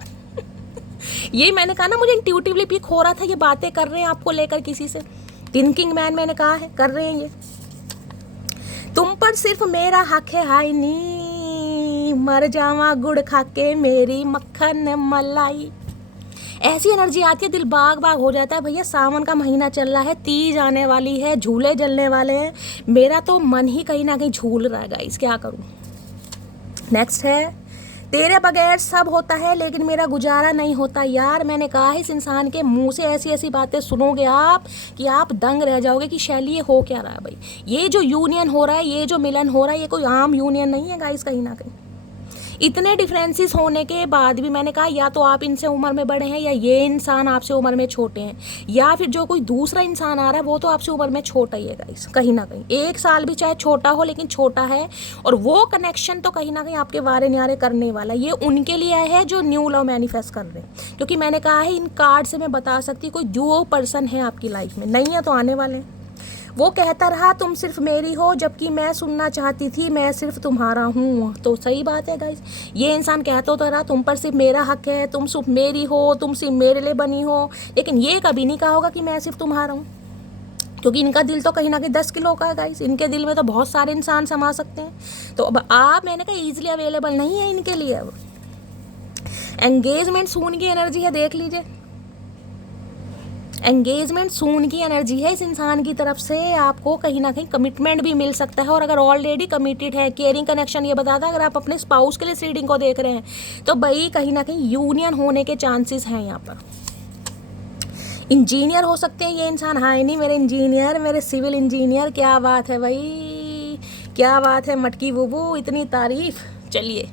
ये मैंने कहा ना मुझे इंट्यूटिवली पिक हो रहा था, ये बातें कर रहे हैं आपको लेकर किसी से। थिंकिंग मैन मैंने कहा है कर रहे हैं ये। तुम पर सिर्फ मेरा हक है, हाय नी मर जावा गुड़ खा के मेरी मक्खन मलाई। ऐसी एनर्जी आती है, दिल बाग बाग हो जाता है। भैया सावन का महीना चल रहा है, तीज आने वाली है, झूले जलने वाले हैं, मेरा तो मन ही कहीं ना कहीं झूल रहा है गाइस, क्या करूं। नेक्स्ट है, तेरे बगैर सब होता है लेकिन मेरा गुजारा नहीं होता। यार मैंने कहा है इस इंसान के मुंह से ऐसी ऐसी बातें सुनोगे आप कि आप दंग रह जाओगे कि शैली ये हो क्या रहा है भाई। ये जो यूनियन हो रहा है, ये जो मिलन हो रहा है, ये कोई आम यूनियन नहीं है गाइस। कहीं ना कहीं इतने डिफरेंसेस होने के बाद भी मैंने कहा या तो आप इनसे उम्र में बड़े हैं, या ये इंसान आपसे उम्र में छोटे हैं, या फिर जो कोई दूसरा इंसान आ रहा है वो तो आपसे उम्र में छोटा ही है गाइस। कहीं ना कहीं 1 साल भी चाहे छोटा हो, लेकिन छोटा है। और वो कनेक्शन तो कहीं ना कहीं आपके वारे न्यारे करने वाला। ये उनके लिए है जो न्यू लव मैनिफेस्ट कर रहे हैं, क्योंकि मैंने कहा है इन कार्ड से मैं बता सकती कोई ड्यूओ पर्सन है आपकी लाइफ में, नहीं है तो आने वाले हैं। वो कहता रहा तुम सिर्फ मेरी हो, जबकि मैं सुनना चाहती थी मैं सिर्फ तुम्हारा हूँ। तो सही बात है गाइस, ये इंसान कहता तो रहा तुम पर सिर्फ मेरा हक है, तुम सिर्फ मेरी हो, तुम सिर्फ मेरे लिए बनी हो, लेकिन ये कभी नहीं कहा होगा कि मैं सिर्फ तुम्हारा हूँ। क्योंकि इनका दिल तो कहीं ना कहीं 10 किलो का है गाइस, इनके दिल में तो बहुत सारे इंसान समा सकते हैं। तो अब आप, मैंने कहा ईजिली अवेलेबल नहीं है इनके लिए। अब एंगेजमेंट सून की एनर्जी है, देख लीजिए, एंगेजमेंट सून की एनर्जी है इस इंसान की तरफ से। आपको कहीं ना कहीं कमिटमेंट भी मिल सकता है, और अगर ऑलरेडी कमिटेड है, केयरिंग कनेक्शन ये बताता है, अगर आप अपने स्पाउस के लिए रीडिंग को देख रहे हैं तो भाई कहीं ना कहीं यूनियन होने के चांसेस हैं यहाँ पर। इंजीनियर हो सकते हैं ये इंसान, हाँ नहीं मेरे इंजीनियर, मेरे सिविल इंजीनियर, क्या बात है भाई, क्या बात है मटकी बुबू, इतनी तारीफ। चलिए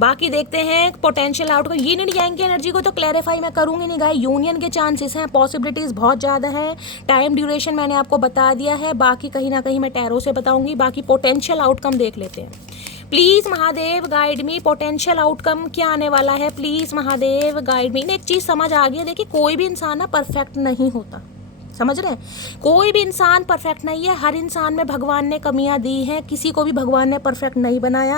बाकी देखते हैं potential outcome. Yin and yang की एनर्जी को तो क्लैरिफाई मैं करूंगी नहीं गाइस, यूनियन के चांसेस हैं, पॉसिबिलिटीज़ बहुत ज़्यादा हैं, टाइम ड्यूरेशन मैंने आपको बता दिया है, बाकी कहीं ना कहीं मैं टैरो से बताऊंगी। बाकी पोटेंशियल आउटकम देख लेते हैं। Please Mahadev guide me, potential outcome क्या आने वाला है, प्लीज़ महादेव गाइड मी। एक चीज़ समझ आ गई है, देखिए कोई भी इंसान ना परफेक्ट नहीं होता, समझ रहे हैं, कोई भी इंसान परफेक्ट नहीं है, हर इंसान में भगवान ने कमियां दी हैं, किसी को भी भगवान ने परफेक्ट नहीं बनाया।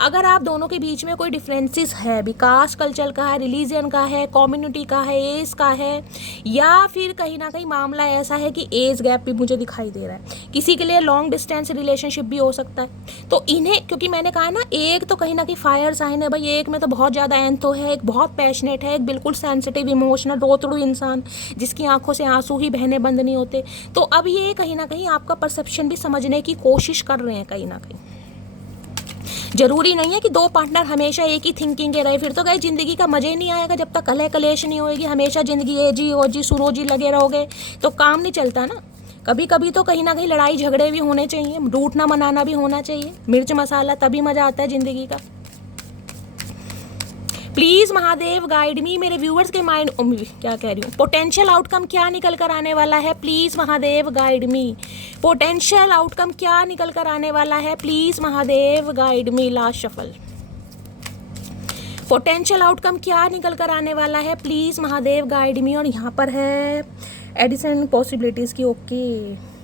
अगर आप दोनों के बीच में कोई डिफरेंसेस है भी, कास्ट कल्चर का है, रिलीजन का है, कम्युनिटी का है, एज का है, या फिर कहीं ना कहीं मामला ऐसा है कि एज गैप भी मुझे दिखाई दे रहा है, किसी के लिए लॉन्ग डिस्टेंस रिलेशनशिप भी हो सकता है। तो इन्हें, क्योंकि मैंने कहा ना एक तो कहीं ना कहीं फायर साइन है भाई, एक में तो बहुत ज़्यादा एंथो है, एक बहुत पैशनेट है, एक बिल्कुल सेंसिटिव इमोशनल रोतड़ू इंसान जिसकी आंखों से आंसू ही बहने बंद नहीं होते। तो अब ये कहीं ना कहीं आपका परसेप्शन भी समझने की कोशिश कर रहे हैं कहीं ना कहीं। जरूरी नहीं है कि दो पार्टनर हमेशा एक ही थिंकिंग के रहे, फिर तो गाइस जिंदगी का मजा ही नहीं आएगा जब तक कलह कलेश नहीं होएगी। हमेशा जिंदगी ए जी ओ जी सुनो जी लगे रहोगे तो काम नहीं चलता ना। कभी कभी तो कहीं ना कहीं लड़ाई झगड़े भी होने चाहिए, रूठना मनाना भी होना चाहिए, मिर्च मसाला, तभी मजा आता है जिंदगी का। प्लीज महादेव गाइड मी, मेरे व्यूअर्स के माइंड, क्या कह रही हूँ, पोटेंशियल आउटकम क्या निकल कर आने वाला है, please Mahadev guide me. Potential outcome क्या निकल कर आने वाला है, please Mahadev guide me. Last shuffle, potential outcome क्या निकल कर आने वाला है, प्लीज महादेव गाइड मी। और यहाँ पर है एडिशन पॉसिबिलिटीज की। ओके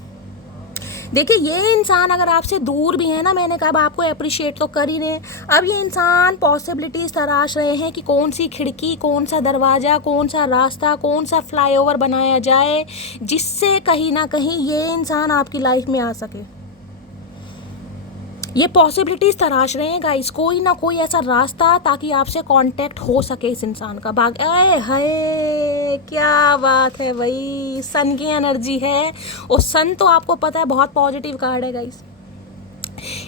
देखिए ये इंसान अगर आपसे दूर भी है ना, मैंने कहा आपको अप्रिशिएट तो कर ही रहे हैं। अब ये इंसान पॉसिबिलिटीज़ तराश रहे हैं कि कौन सी खिड़की, कौन सा दरवाज़ा, कौन सा रास्ता, कौन सा फ्लाईओवर बनाया जाए जिससे कहीं ना कहीं ये इंसान आपकी लाइफ में आ सके। ये पॉसिबिलिटीज़ तराश रहे हैं गाइस, कोई ना कोई ऐसा रास्ता ताकि आपसे कांटेक्ट हो सके इस इंसान का। आए हाय क्या बात है भाई, सन की एनर्जी है, और सन तो आपको पता है बहुत पॉजिटिव कार्ड है गाइस।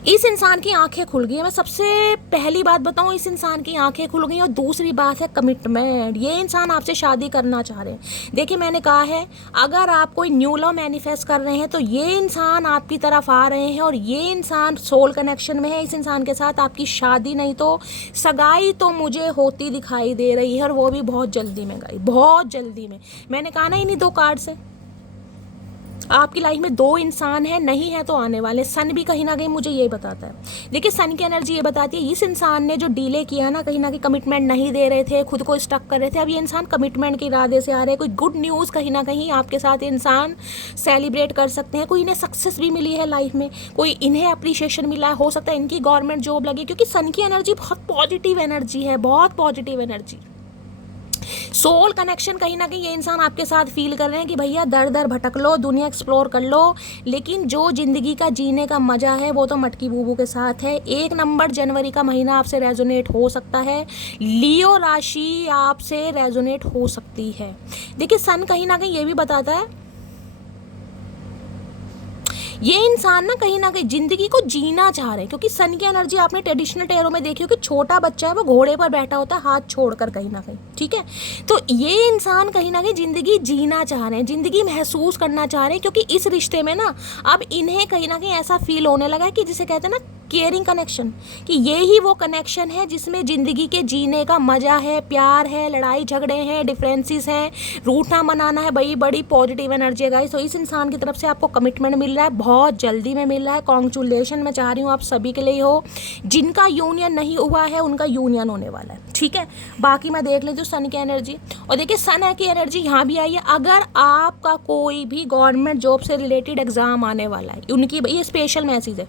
इस इंसान की आंखें खुल गई है। मैं सबसे पहली बात बताऊं, इस इंसान की आंखें खुल गई, और दूसरी बात है कमिटमेंट। ये इंसान आपसे शादी करना चाह रहे हैं। देखिए मैंने कहा है अगर आप कोई न्यू लव मैनिफेस्ट कर रहे हैं तो ये इंसान आपकी तरफ आ रहे हैं, और ये इंसान सोल कनेक्शन में है। इस इंसान के साथ आपकी शादी नहीं तो सगाई तो मुझे होती दिखाई दे रही है, और वो भी बहुत जल्दी में गाई, बहुत जल्दी में। मैंने कहा ना इन्हीं दो कार्ड से आपकी लाइफ में दो इंसान है, नहीं है तो आने वाले। सन भी कहीं ना कहीं मुझे ये बताता है। देखिए सन की एनर्जी ये बताती है इस इंसान ने जो डिले किया ना, कहीं ना कहीं कमिटमेंट नहीं दे रहे थे, खुद को स्टक कर रहे थे, अब ये इंसान कमिटमेंट के इरादे से आ रहे हैं। कोई गुड न्यूज़ कहीं ना कहीं आपके साथ इंसान सेलिब्रेट कर सकते हैं। कोई इन्हें सक्सेस भी मिली है लाइफ में, कोई इन्हें अप्रिशिएशन मिला है, हो सकता है इनकी गवर्नमेंट जॉब लगी, क्योंकि सन की एनर्जी बहुत पॉजिटिव एनर्जी है, बहुत पॉजिटिव एनर्जी। सोल कनेक्शन कहीं ना कहीं ये इंसान आपके साथ फील कर रहे हैं कि भैया दर दर भटक लो, दुनिया एक्सप्लोर कर लो, लेकिन जो जिंदगी का जीने का मजा है वो तो मटकी बूबू के साथ है। 1 नंबर जनवरी का महीना आपसे रेजोनेट हो सकता है। लियो राशि आपसे रेजोनेट हो सकती है। देखिए सन कहीं ना कहीं ये भी बताता है ये इंसान ना कहीं जिंदगी को जीना चाह रहे हैं, क्योंकि सन की एनर्जी आपने ट्रेडिशनल टेरो में देखी हो कि छोटा बच्चा है वो घोड़े पर बैठा होता है हाथ छोड़कर कहीं ना कहीं, ठीक है। तो ये इंसान कहीं ना कहीं जिंदगी जीना चाह रहे हैं, जिंदगी महसूस करना चाह रहे हैं, क्योंकि इस रिश्ते में ना अब इन्हें कहीं ना कहीं ऐसा फील होने लगा है कि जिसे कहते हैं ना केयरिंग कनेक्शन, कि ये ही वो कनेक्शन है जिसमें ज़िंदगी के जीने का मज़ा है, प्यार है, लड़ाई झगड़े हैं, डिफरेंसेस हैं, रूठना मनाना है, बड़ी बड़ी पॉजिटिव एनर्जी है गाइस। तो इस इंसान की तरफ से आपको कमिटमेंट मिल रहा है, बहुत जल्दी में मिल रहा है। कॉन्ग्रेचुलेशन मैं चाह रही हूँ आप सभी के लिए हो। जिनका यूनियन नहीं हुआ है उनका यूनियन होने वाला है, ठीक है। बाकी मैं देख लेती हूँ सन की एनर्जी, और देखिए सन की एनर्जी यहाँ भी आई है। अगर आपका कोई भी गवर्नमेंट जॉब से रिलेटेड एग्ज़ाम आने वाला है, उनकी ये स्पेशल मैसेज है,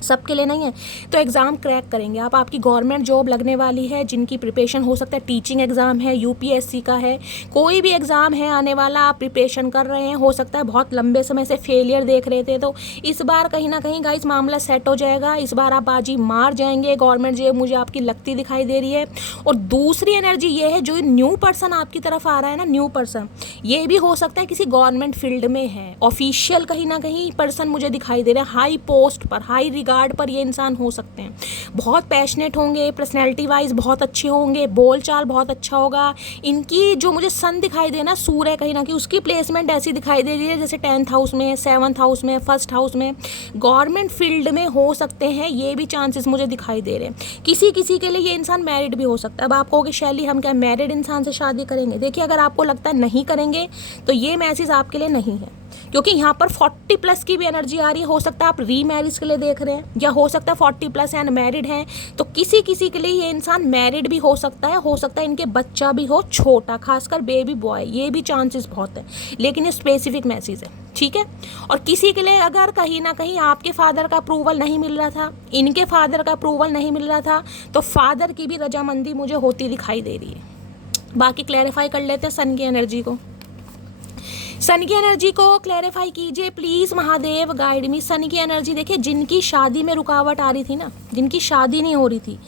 सबके लिए नहीं है, तो एग्ज़ाम क्रैक करेंगे आप। आपकी गवर्नमेंट जॉब लगने वाली है, जिनकी प्रिपरेशन हो सकता है टीचिंग एग्ज़ाम है, यूपीएससी का है, कोई भी एग्ज़ाम है आने वाला, आप प्रिपरेशन कर रहे हैं, हो सकता है बहुत लंबे समय से फेलियर देख रहे थे, तो इस बार कहीं ना कहीं गाइस मामला सेट हो जाएगा। इस बार आप बाजी मार जाएंगे, गवर्नमेंट जॉब मुझे आपकी लगती दिखाई दे रही है। और दूसरी एनर्जी ये है, जो न्यू पर्सन आपकी तरफ आ रहा है ना, न्यू पर्सन, ये भी हो सकता है किसी गवर्नमेंट फील्ड में है, ऑफिशियल कहीं ना कहीं पर्सन मुझे दिखाई दे रहा है, हाई पोस्ट पर, हाई गार्ड पर ये इंसान हो सकते हैं। बहुत पैशनेट होंगे, पर्सनैलिटी वाइज बहुत अच्छे होंगे, बोलचाल बहुत अच्छा होगा। इनकी जो मुझे सन दिखाई दे ना, सूर्य कहीं ना कहीं उसकी प्लेसमेंट ऐसी दिखाई दे रही है जैसे 10th हाउस में, 7th हाउस में, 1st हाउस में, गवर्नमेंट फील्ड में हो सकते हैं। ये भी चांसेस मुझे दिखाई दे रहे हैं। किसी किसी के लिए ये इंसान मैरिड भी हो सकता है। अब आप कहोगे शैली हम क्या मैरिड इंसान से शादी करेंगे? देखिए अगर आपको लगता है नहीं करेंगे तो ये मैसेज आपके लिए नहीं है, क्योंकि यहाँ पर 40+ की भी एनर्जी आ रही है। हो सकता है आप रीमैरिज के लिए देख रहे हैं, या हो सकता है 40+ एंड मैरिड हैं, तो किसी किसी के लिए ये इंसान मैरिड भी हो सकता है इनके बच्चा भी हो छोटा, खासकर बेबी बॉय, ये भी चांसेस बहुत है, लेकिन ये स्पेसिफिक मैसेज है, ठीक है। और किसी के लिए अगर कहीं ना कहीं आपके फादर का अप्रूवल नहीं मिल रहा था, इनके फादर का अप्रूवल नहीं मिल रहा था, तो फादर की भी रजामंदी मुझे होती दिखाई दे रही है। बाकी क्लैरिफाई कर लेते हैं सन की एनर्जी को। सन की एनर्जी को क्लैरिफाई कीजिए please Mahadev, guide me. Sun की एनर्जी देखिए, जिनकी शादी में रुकावट आ रही थी ना, जिनकी शादी नहीं हो रही थी,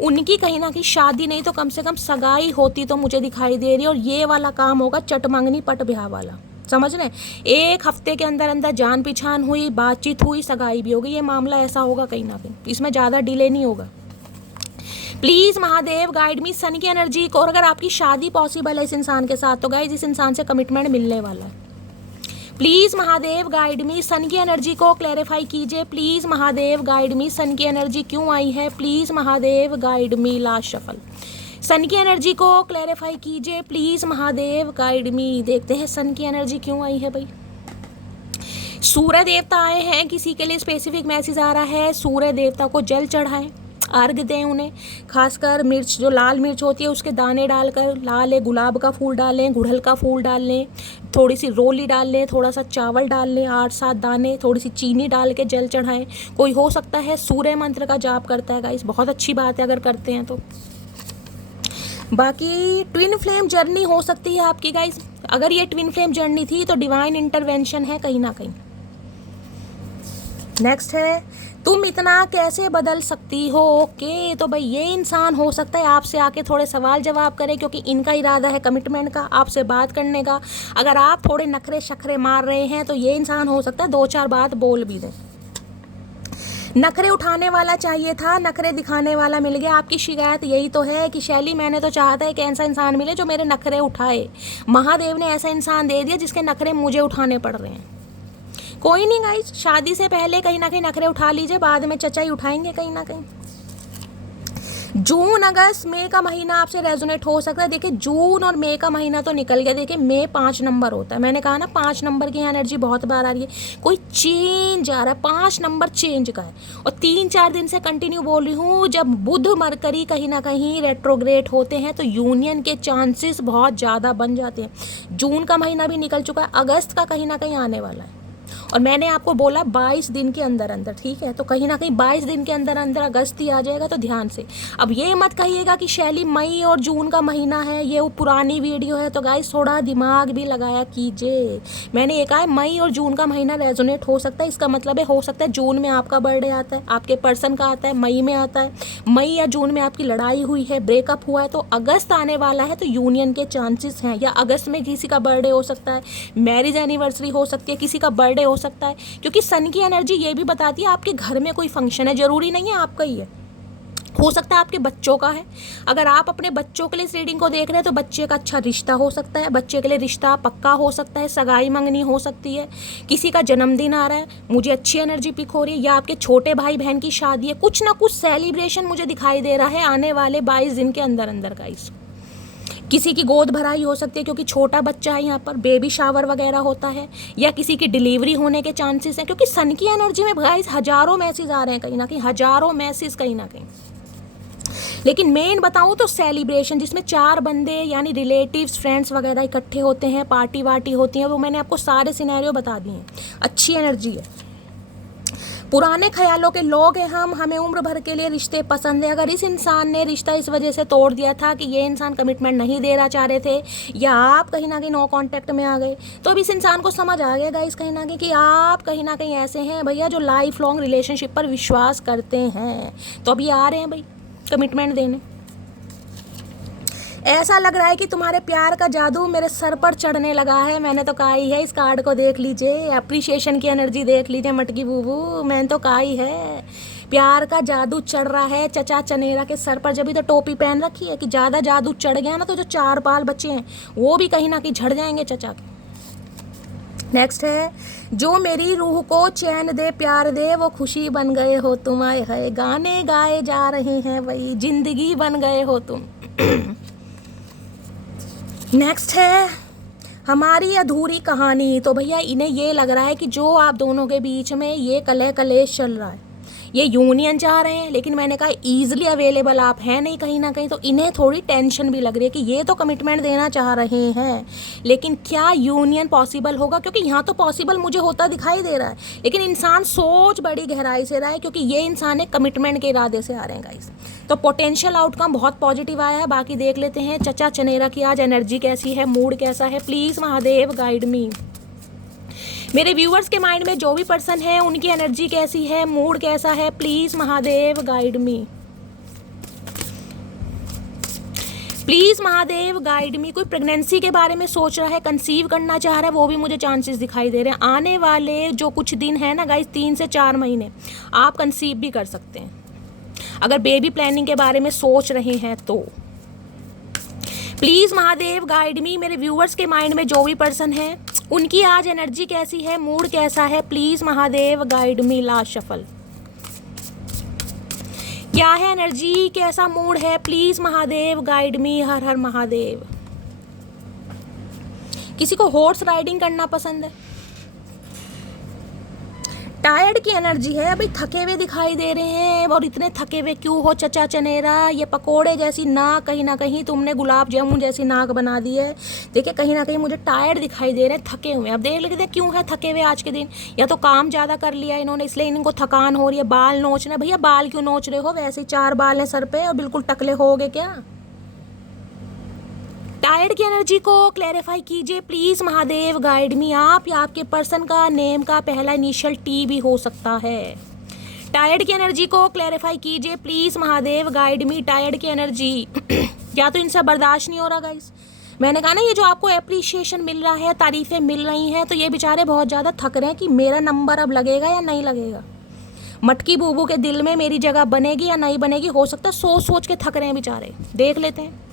उनकी कहीं ना कहीं शादी नहीं तो कम से कम सगाई होती तो मुझे दिखाई दे रही है। और ये वाला काम होगा चटमंगनी पट ब्याह वाला, समझ रहे हैं? 1 हफ्ते के अंदर अंदर जान पहचान हुई, बातचीत हुई, सगाई भी होगी। ये मामला ऐसा होगा कहीं ना कहीं, इसमें ज़्यादा डिले नहीं होगा। Please Mahadev guide me sun की एनर्जी को। और अगर आपकी शादी पॉसिबल है इस इंसान के साथ, तो गाइज इस इंसान से कमिटमेंट मिलने वाला है। Please Mahadev guide me sun की एनर्जी को क्लैरिफाई कीजिए। Please Mahadev guide me sun की एनर्जी क्यों आई है? Please Mahadev guide me. Last shuffle, sun की एनर्जी को क्लैरिफाई कीजिए प्लीज़ महादेव गाइड मी। देखते हैं सन की एनर्जी क्यों आई है भाई। सूर्य देवता आए हैं, किसी के लिए स्पेसिफिक मैसेज आ रहा है, सूर्य देवता को जल चढ़ाएं, अर्घ दें उन्हें। खासकर मिर्च, जो लाल मिर्च होती है उसके दाने डालकर, लाल गुलाब का फूल डालें, गुड़हल का फूल डाल लें, थोड़ी सी रोली डाल लें, थोड़ा सा चावल डाल लें, 8-7 दाने, थोड़ी सी चीनी डाल के जल चढ़ाएं। कोई हो सकता है सूर्य मंत्र का जाप करता है गाइस, बहुत अच्छी बात है अगर करते हैं तो। बाकी ट्विन फ्लेम जर्नी हो सकती है आपकी गाइस। अगर ये ट्विन फ्लेम जर्नी थी तो डिवाइन इंटरवेंशन है कहीं ना कहीं। नेक्स्ट है, तुम इतना कैसे बदल सकती हो? ओके, तो भाई ये इंसान हो सकता है आपसे आके थोड़े सवाल जवाब करे, क्योंकि इनका इरादा है कमिटमेंट का, आपसे बात करने का। अगर आप थोड़े नखरे शखरे मार रहे हैं तो ये इंसान हो सकता है 2-4 बात बोल भी दे। नखरे उठाने वाला चाहिए था, नखरे दिखाने वाला मिल गया। आपकी शिकायत यही तो है कि शैली मैंने तो चाहा था एक ऐसा इंसान मिले जो मेरे नखरे उठाए। महादेव ने ऐसा इंसान दे दिया जिसके नखरे मुझे उठाने पड़ रहे हैं। कोई नहीं गाइस, शादी से पहले कहीं ना कहीं नखरे उठा लीजिए, बाद में चचाई उठाएंगे कहीं ना कहीं। जून, अगस्त, मई का महीना आपसे रेजोनेट हो सकता है। देखिए जून और मई का महीना तो निकल गया। देखिए मई 5 नंबर होता है, मैंने कहा ना 5 नंबर की एनर्जी बहुत बार आ रही है। कोई चेंज आ रहा है, 5 नंबर चेंज का है। और 3-4 दिन से कंटिन्यू बोल रही हूँ, जब बुध मरकरी कहीं ना कहीं रेट्रोग्रेड होते हैं तो यूनियन के चांसेस बहुत ज़्यादा बन जाते हैं। जून का महीना भी निकल चुका है, अगस्त का कहीं ना कहीं आने वाला है। और मैंने आपको बोला 22 दिन के अंदर अंदर, ठीक है? तो कहीं ना कहीं 22 दिन के अंदर अंदर अगस्त ही आ जाएगा, तो ध्यान से। अब ये मत कहिएगा कि शैली मई और जून का महीना है, ये वो पुरानी वीडियो है। तो गाइस थोड़ा दिमाग भी लगाया कीजिए। मैंने ये कहा है मई और जून का महीना रेजोनेट हो सकता है। इसका मतलब है हो सकता है जून में आपका बर्थडे आता है, आपके पर्सन का आता है, मई में आता है, मई या जून में आपकी लड़ाई हुई है, ब्रेकअप हुआ है, तो अगस्त आने वाला है तो यूनियन के चांसेस हैं। या अगस्त में किसी का बर्थडे हो सकता है, मैरिज एनिवर्सरी हो सकती है, किसी का बर्थडे हो सकता है। क्योंकि सन की एनर्जी ये भी बताती है आपके घर में कोई फंक्शन है, जरूरी नहीं है आपका ही है। हो सकता है आपके बच्चों का है। अगर आप अपने बच्चों के लिए इस रीडिंग को देख रहे हैं तो बच्चे का अच्छा रिश्ता हो सकता है, बच्चे के लिए रिश्ता पक्का हो सकता है, सगाई मंगनी हो सकती है, किसी का जन्मदिन आ रहा है, मुझे अच्छी एनर्जी पिक हो रही है, या आपके छोटे भाई बहन की शादी है, कुछ ना कुछ सेलिब्रेशन मुझे दिखाई दे रहा है आने वाले 22 दिन के अंदर अंदर गाइस। किसी की गोद भराई हो सकती है क्योंकि छोटा बच्चा है, यहाँ पर बेबी शावर वगैरह होता है, या किसी की डिलीवरी होने के चांसेस हैं, क्योंकि सन की एनर्जी में गाइस हजारों मैसेज आ रहे हैं, कहीं ना कहीं हजारों मैसेज कहीं ना कहीं। लेकिन मेन बताऊं तो सेलिब्रेशन जिसमें 4 बंदे यानी रिलेटिव्स फ्रेंड्स वगैरह इकट्ठे होते हैं, पार्टी वार्टी होती है, वो मैंने आपको सारे सिनेरियो बता दिए हैं। अच्छी एनर्जी है। पुराने ख्यालों के लोग हैं हम, हमें उम्र भर के लिए रिश्ते पसंद है। अगर इस इंसान ने रिश्ता इस वजह से तोड़ दिया था कि ये इंसान कमिटमेंट नहीं देना चाह रहे थे, या आप कहीं ना कहीं नो कांटेक्ट में आ गए, तो अब इस इंसान को समझ आ गया गाइस कहीं ना कहीं कि आप कहीं ना कहीं ऐसे हैं भैया जो लाइफ लॉन्ग रिलेशनशिप पर विश्वास करते हैं। तो अब ये आ रहे हैं भाई कमिटमेंट देने। ऐसा लग रहा है कि तुम्हारे प्यार का जादू मेरे सर पर चढ़ने लगा है। मैंने तो कहा ही है, इस कार्ड को देख लीजिए, अप्रिशिएशन की एनर्जी देख लीजिए मटकी बूबू, मैंने तो कहा ही है प्यार का जादू चढ़ रहा है चचा चनेरा के सर पर। जब भी तो टोपी पहन रखी है कि ज़्यादा जादू चढ़ गया ना तो जो 4 बाल बचे हैं वो भी कहीं ना कहीं झड़ जाएंगे चचा के। नेक्स्ट है, जो मेरी रूह को चैन दे प्यार दे वो खुशी बन गए हो तुम, आए है गाने गाए जा रहे हैं वही जिंदगी बन गए हो तुम। नेक्स्ट है, हमारी अधूरी कहानी। तो भैया इन्हें ये लग रहा है कि जो आप दोनों के बीच में ये कलह कलेश चल रहा है, ये यूनियन चाह रहे हैं, लेकिन मैंने कहा ईजिली अवेलेबल आप हैं नहीं कहीं ना कहीं, तो इन्हें थोड़ी टेंशन भी लग रही है कि ये तो कमिटमेंट देना चाह रहे हैं, लेकिन क्या यूनियन पॉसिबल होगा? क्योंकि यहाँ तो पॉसिबल मुझे होता दिखाई दे रहा है, लेकिन इंसान सोच बड़ी गहराई से रहा है, क्योंकि ये इंसान एक कमिटमेंट के इरादे से आ रहे हैं गाइस। तो पोटेंशियल आउटकम बहुत पॉजिटिव आया है। बाकी देख लेते हैं चचा चनेरा की आज एनर्जी कैसी है, मूड कैसा है। प्लीज़ महादेव गाइड मी। मेरे व्यूअर्स के माइंड में जो भी पर्सन है उनकी एनर्जी कैसी है, मूड कैसा है, please Mahadev guide me. Please Mahadev guide मी। कोई प्रेगनेंसी के बारे में सोच रहा है, कंसीव करना चाह रहा है, वो भी मुझे चांसेस दिखाई दे रहे हैं। आने वाले जो कुछ दिन है ना गाइस, 3 से 4 महीने आप कंसीव भी कर सकते हैं अगर बेबी प्लानिंग के बारे में सोच रहे हैं तो। प्लीज़ महादेव गाइड मी। मेरे व्यूअर्स के माइंड में जो भी पर्सन है उनकी आज एनर्जी कैसी है, मूड कैसा है, please Mahadev guide me. Last shuffle, क्या है एनर्जी, कैसा मूड है, प्लीज़ महादेव गाइड मी। हर हर महादेव। किसी को हॉर्स राइडिंग करना पसंद है? टायर्ड की एनर्जी है, अभी थके हुए दिखाई दे रहे हैं। और इतने थके हुए क्यों हो चचा चनेरा? ये पकोड़े जैसी नाक, कहीं ना कहीं तुमने गुलाब जामुन जैसी नाक बना दी है। देखिए कहीं ना कहीं मुझे टायर्ड दिखाई दे रहे हैं, थके हुए। अब देख लेते हैं क्यों है थके हुए आज के दिन। या तो काम ज़्यादा कर लिया इन्होंने इसलिए इनको थकान हो रही है। बाल नोचना, भैया बाल क्यों नोच रहे हो? वैसे ही 4 बाल हैं सर पे और बिल्कुल टकले होगे क्या? टायर्ड की एनर्जी को क्लैरिफाई कीजिए प्लीज़ महादेव गाइड मी। आप या आपके पर्सन का नेम का पहला इनिशियल टी भी हो सकता है। टायर्ड की एनर्जी को क्लैरिफाई कीजिए please Mahadev guide me. Tired की एनर्जी या तो इनसे बर्दाश्त नहीं हो रहा गाइस। मैंने कहा ना, ये जो आपको एप्रिशिएशन मिल रहा है, तारीफ़ें मिल रही हैं, तो ये बेचारे बहुत ज़्यादा थक रहे हैं कि मेरा नंबर अब लगेगा या नहीं लगेगा। मटकी बूबू के दिल में मेरी जगह बनेगी या नहीं बनेगी, हो सकता है सोच सोच के थक रहे हैं बेचारे। देख लेते हैं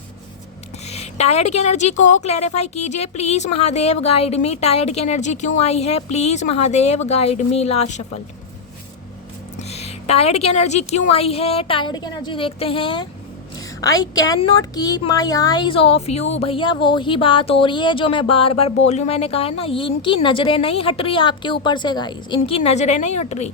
टायर्ड की एनर्जी को क्लैरिफाई कीजिए please Mahadev guide me. Tired की एनर्जी क्यों आई है, please Mahadev guide me. Last shuffle, tired की एनर्जी क्यों आई है? टायर्ड की एनर्जी देखते हैं। I can not keep my eyes of you. भैया वो ही बात हो रही है जो मैं बार बार बोल रही हूँ। मैंने कहा है ना, ये इनकी नज़रें नहीं हट रही आपके ऊपर से गाइज, इनकी नज़रें नहीं हट रही।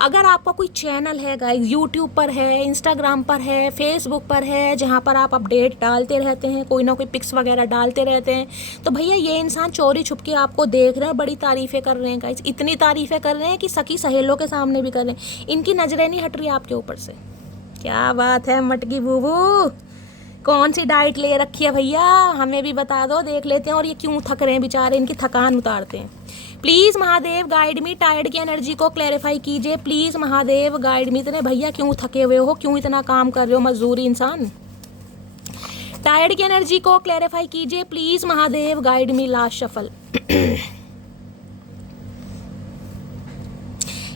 अगर आपका कोई चैनल है गाइज, यूट्यूब पर है, इंस्टाग्राम पर है, फेसबुक पर है, जहाँ पर आप अपडेट डालते रहते हैं, कोई ना कोई पिक्स वगैरह डालते रहते हैं, तो भैया ये इंसान चोरी छुप के आपको देख रहे हैं, बड़ी तारीफ़ें कर रहे हैं गाइज। इतनी तारीफ़ें कर रहे हैं कि सखी सहेलों के सामने भी कर रहे हैं। इनकी नज़रें नहीं हट रही आपके ऊपर से। क्या बात है मटकी बूबू, कौन सी डाइट ले रखी है भैया, हमें भी बता दो, देख लेते हैं। और ये क्यों थक रहे हैं बेचारे, इनकी थकान उतारते हैं। Please Mahadev guide me. Tired की एनर्जी को क्लैरिफाई कीजिए प्लीज़ महादेव गाइड मी। इतने भैया क्यों थके हुए हो, क्यों इतना काम कर रहे हो, मजदूरी इंसान। टायर्ड की एनर्जी को क्लैरिफाई कीजिए please Mahadev guide me. Last shuffle,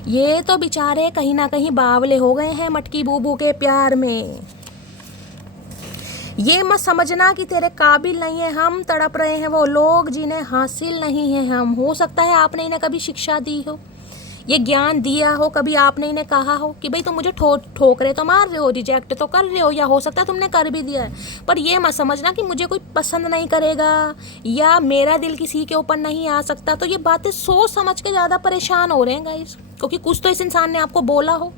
ये तो बेचारे कहीं ना कहीं बावले हो गए हैं मटकी बूबू के प्यार में। ये मत समझना कि तेरे काबिल नहीं है हम, तड़प रहे हैं वो लोग जिन्हें हासिल नहीं है हम। हो सकता है आपने इन्हें कभी शिक्षा दी हो, ये ज्ञान दिया हो, कभी आपने इन्हें कहा हो कि भाई तुम मुझे ठोकरे तो मार रहे हो, रिजेक्ट तो कर रहे हो, या हो सकता है तुमने कर भी दिया है। पर ये मत समझना कि मुझे कोई पसंद नहीं करेगा या मेरा दिल किसी के ऊपर नहीं आ सकता। तो ये बातें सोच समझ के ज़्यादा परेशान हो रहे हैं गाइस, क्योंकि कुछ तो इस इंसान ने आपको बोला हो।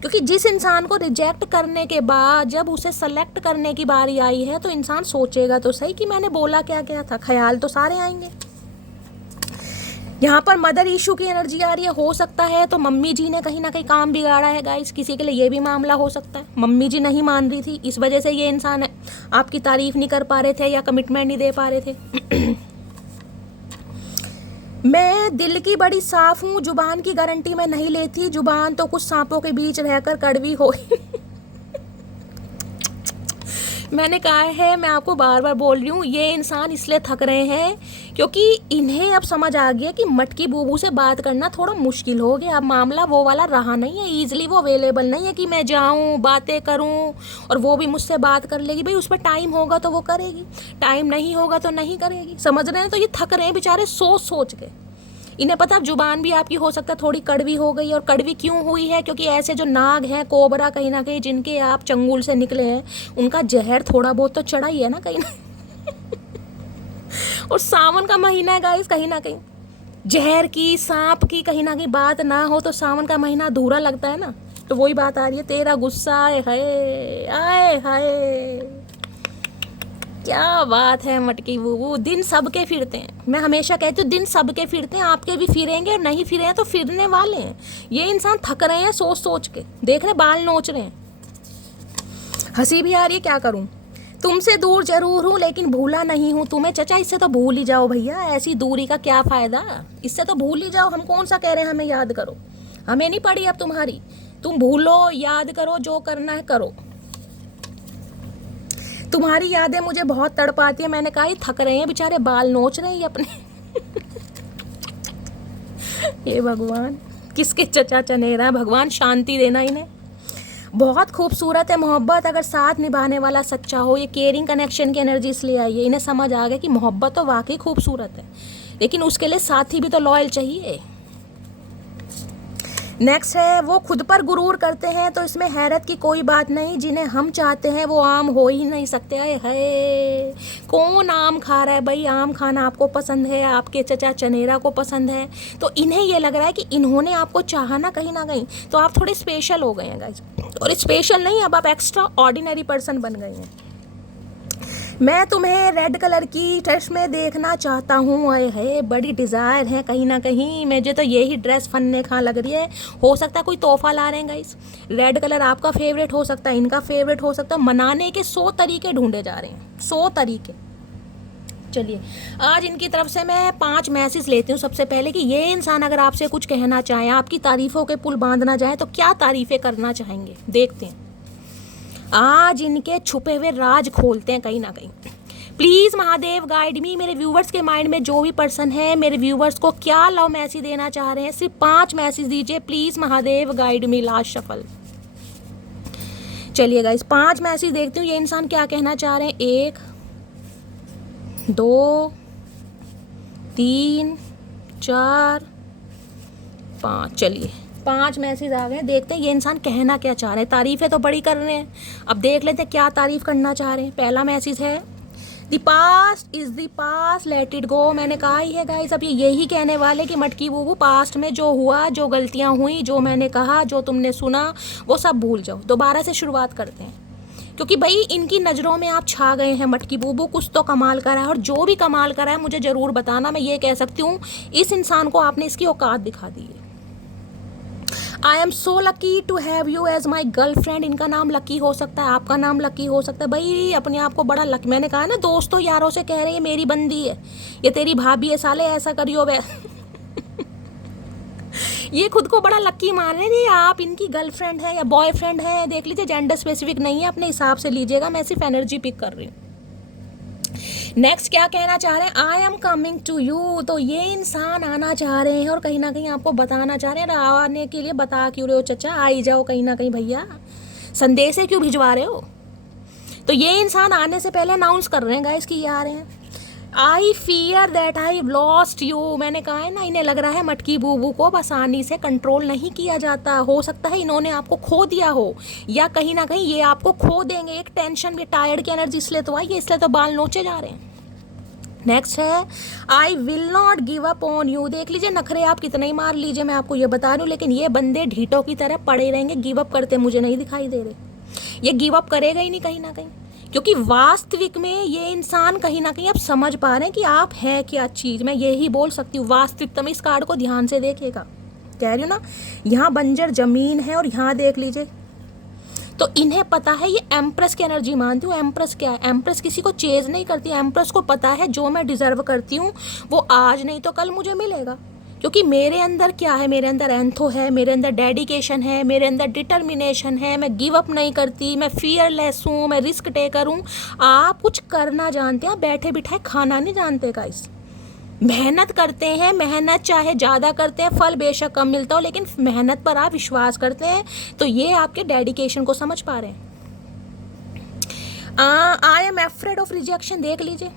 क्योंकि जिस इंसान को रिजेक्ट करने के बाद जब उसे सेलेक्ट करने की बारी आई है तो इंसान सोचेगा तो सही कि मैंने बोला क्या क्या था। ख्याल तो सारे आएंगे। यहाँ पर मदर इशू की एनर्जी आ रही है। हो सकता है तो मम्मी जी ने कहीं ना कहीं काम बिगाड़ा है गाइस। किसी के लिए ये भी मामला हो सकता है, मम्मी जी नहीं मान रही थी, इस वजह से ये इंसान आपकी तारीफ नहीं कर पा रहे थे या कमिटमेंट नहीं दे पा रहे थे। मैं दिल की बड़ी साफ हूँ, जुबान की गारंटी मैं नहीं लेती, जुबान तो कुछ सांपों के बीच रहकर कड़वी हो। मैंने कहा है, मैं आपको बार बार बोल रही हूँ, ये इंसान इसलिए थक रहे हैं क्योंकि इन्हें अब समझ आ गया कि मटकी बूबू से बात करना थोड़ा मुश्किल हो गया। अब मामला वो वाला रहा नहीं है, ईजिली वो अवेलेबल नहीं है कि मैं जाऊँ बातें करूँ और वो भी मुझसे बात कर लेगी। भाई उस पर टाइम होगा तो वो करेगी, टाइम नहीं होगा तो नहीं करेगी। समझ रहे हैं? तो ये थक रहे हैं बेचारे सोच सोच के। इन्हें पता अब जुबान भी आपकी हो सकता है थोड़ी कड़वी हो गई। और कड़वी क्यों हुई है? क्योंकि ऐसे जो नाग हैं, कोबरा कहीं ना कहीं जिनके आप चंगुल से निकले हैं, उनका जहर थोड़ा बहुत तो चढ़ा ही है ना कहीं ना। और सावन का महीना है गाइस, कहीं ना कहीं जहर की, सांप की कहीं ना कहीं बात ना हो तो सावन का महीना अधूरा लगता है ना। तो वही बात आ रही है, तेरा गुस्सा आए हाय आए हाय। क्या बात है मटकी बूबू, दिन सबके फिरते हैं। मैं हमेशा कहती हूँ दिन सबके फिरते हैं, आपके भी फिरेंगे और नहीं फिरे हैं तो फिरने वाले हैं। ये इंसान थक रहे हैं सोच सोच के, देख रहे बाल नोच रहे हैं। हंसी भी आ रही है, क्या करूँ। तुमसे दूर जरूर हूँ लेकिन भूला नहीं हूँ तुम्हें। चचा इससे तो भूल ही जाओ भैया, ऐसी दूरी का क्या फ़ायदा, इससे तो भूल ही जाओ। हम कौन सा कह रहे हैं हमें याद करो, हमें नहीं पड़ी अब तुम्हारी। तुम भूलो, याद करो, जो करना है करो। तुम्हारी यादें मुझे बहुत तड़पाती है। मैंने कहा ये थक रहे हैं बेचारे, बाल नोच रहे हैं ये अपने। ये भगवान किसके चचा चनेरा है, भगवान शांति देना इन्हें। बहुत खूबसूरत है मोहब्बत अगर साथ निभाने वाला सच्चा हो। ये केयरिंग कनेक्शन की एनर्जी इसलिए आई है, इन्हें समझ आ गया कि मोहब्बत तो वाकई खूबसूरत है, लेकिन उसके लिए साथी भी तो लॉयल चाहिए। नेक्स्ट है, वो खुद पर गुरूर करते हैं तो इसमें हैरत की कोई बात नहीं। जिन्हें हम चाहते हैं वो आम हो ही नहीं सकते। है कौन आम खा रहा है भाई? आम खाना आपको पसंद है, आपके चचा चनेरा को पसंद है, तो इन्हें ये लग रहा है कि इन्होंने आपको चाहा ना कहीं ना कहीं, तो आप थोड़े स्पेशल हो गए हैं गाइस। और स्पेशल नहीं, अब आप एक्स्ट्रा ऑर्डिनरी पर्सन बन गए हैं। मैं तुम्हें रेड कलर की ड्रेस में देखना चाहता हूँ। आए है बड़ी डिज़ायर है कहीं ना कहीं, मुझे तो यही ड्रेस फन्ने खा लग रही है। हो सकता है कोई तोहफा ला रहे हैं गाइस। रेड कलर आपका फेवरेट हो सकता है, इनका फेवरेट हो सकता है। मनाने के 100 तरीके ढूंढे जा रहे हैं, 100 तरीके। चलिए आज इनकी तरफ से मैं 5 मैसेज लेती हूँ सबसे पहले कि ये इंसान अगर आपसे कुछ कहना चाहें, आपकी तारीफ़ों के पुल बांधना चाहें, तो क्या तारीफ़ें करना चाहेंगे, देखते हैं। आज इनके छुपे हुए राज खोलते हैं कहीं ना कहीं। प्लीज़ महादेव गाइड मी। मेरे व्यूवर्स के माइंड में जो भी पर्सन है, मेरे व्यूवर्स को क्या लव मैसेज देना चाह रहे हैं, सिर्फ 5 मैसेज दीजिए please. Mahadev guide me. Last shuffle. चलिए गाइस 5 मैसेज देखती हूँ ये इंसान क्या कहना चाह रहे हैं। 1 2 3 4 5। चलिए 5 मैसेज आ गए, देखते हैं ये इंसान कहना क्या चाह रहे हैं। तारीफ़ें तो बड़ी कर रहे हैं, अब देख लेते हैं क्या तारीफ़ करना चाह रहे हैं। पहला मैसेज है, the past is the past, let it go. मैंने कहा ही है गाइस, अब ये यही कहने वाले कि मटकी बूबू पास्ट में जो हुआ, जो गलतियाँ हुई, जो मैंने कहा, जो तुमने सुना, वो सब भूल जाओ। दोबारा से शुरुआत करते हैं, क्योंकि भाई इनकी नज़रों में आप छा गए हैं। मटकी बूबू कुछ तो कमाल करा है, और जो भी कमाल करा है मुझे ज़रूर बताना। मैं ये कह सकती हूँ इस इंसान को आपने इसकी औकात दिखा दी है। I am so lucky to have you as my girlfriend. इनका नाम लकी हो सकता है, आपका नाम लकी हो सकता है। भाई अपने आप को बड़ा लकी, मैंने कहा ना दोस्तों यारों से कह रहे हैं मेरी बंदी है, ये तेरी भाभी है, साले ऐसा करियो वे। ये खुद को बड़ा लकी मान रहे हैं। आप इनकी गर्लफ्रेंड है या बॉयफ्रेंड है, देख लीजिए, जेंडर स्पेसिफिक नहीं है, अपने हिसाब से लीजिएगा, मैं सिर्फ एनर्जी पिक कर रही हूँ। नेक्स्ट क्या कहना चाह रहे हैं, I am coming to you. तो ये इंसान आना चाह रहे हैं और कहीं ना कहीं आपको बताना चाह रहे हैं। आने के लिए बता क्यों रहे हो चचा, आई जाओ कहीं ना कहीं भैया, संदेश क्यों भिजवा रहे हो। तो ये इंसान आने से पहले अनाउंस कर रहे हैं गाइस कि ये आ रहे हैं। I fear that I lost you. मैंने कहा है ना, इन्हें लग रहा है मटकी बूबू को आसानी से कंट्रोल नहीं किया जाता। हो सकता है इन्होंने आपको खो दिया हो, या कहीं ना कहीं ये आपको खो देंगे। एक टेंशन भी, टायर्ड की एनर्जी इसलिए तो आई है, इसलिए तो बाल नोचे जा रहे हैं। नेक्स्ट है, I will not give up on you. देख लीजिए, नखरे आप कितने ही मार लीजिए, मैं आपको ये बता रही हूँ, लेकिन ये बंदे ढीटों की तरह पड़े रहेंगे। गिव अप करते मुझे नहीं दिखाई दे रहे, ये गिव अप करेगा ही नहीं कहीं ना कहीं, क्योंकि वास्तविक में ये इंसान कहीं ना कहीं आप समझ पा रहे हैं कि आप हैं क्या चीज़। मैं यही बोल सकती हूँ वास्तविकता में। इस कार्ड को ध्यान से देखिएगा, कह रही हूँ ना, यहाँ बंजर जमीन है और यहाँ देख लीजिए। तो इन्हें पता है, ये एम्प्रेस की एनर्जी मानती हूँ। एम्प्रेस क्या है, एम्प्रेस किसी को चेज नहीं करती। एम्प्रेस को पता है जो मैं डिजर्व करती हूँ वो आज नहीं तो कल मुझे मिलेगा, क्योंकि मेरे अंदर क्या है, मेरे अंदर एंथो है, मेरे अंदर डेडिकेशन है, मेरे अंदर डिटर्मिनेशन है। मैं गिव अप नहीं करती, मैं फियरलेस हूँ, मैं रिस्क टेकर हूँ। आप कुछ करना जानते हैं, बैठे बिठाए खाना नहीं जानते गाइस। मेहनत करते हैं, मेहनत चाहे ज़्यादा करते हैं, फल बेशक कम मिलता हो, लेकिन मेहनत पर आप विश्वास करते हैं। तो ये आपके डेडिकेशन को समझ पा रहे हैं। I am afraid of rejection. देख लीजिए,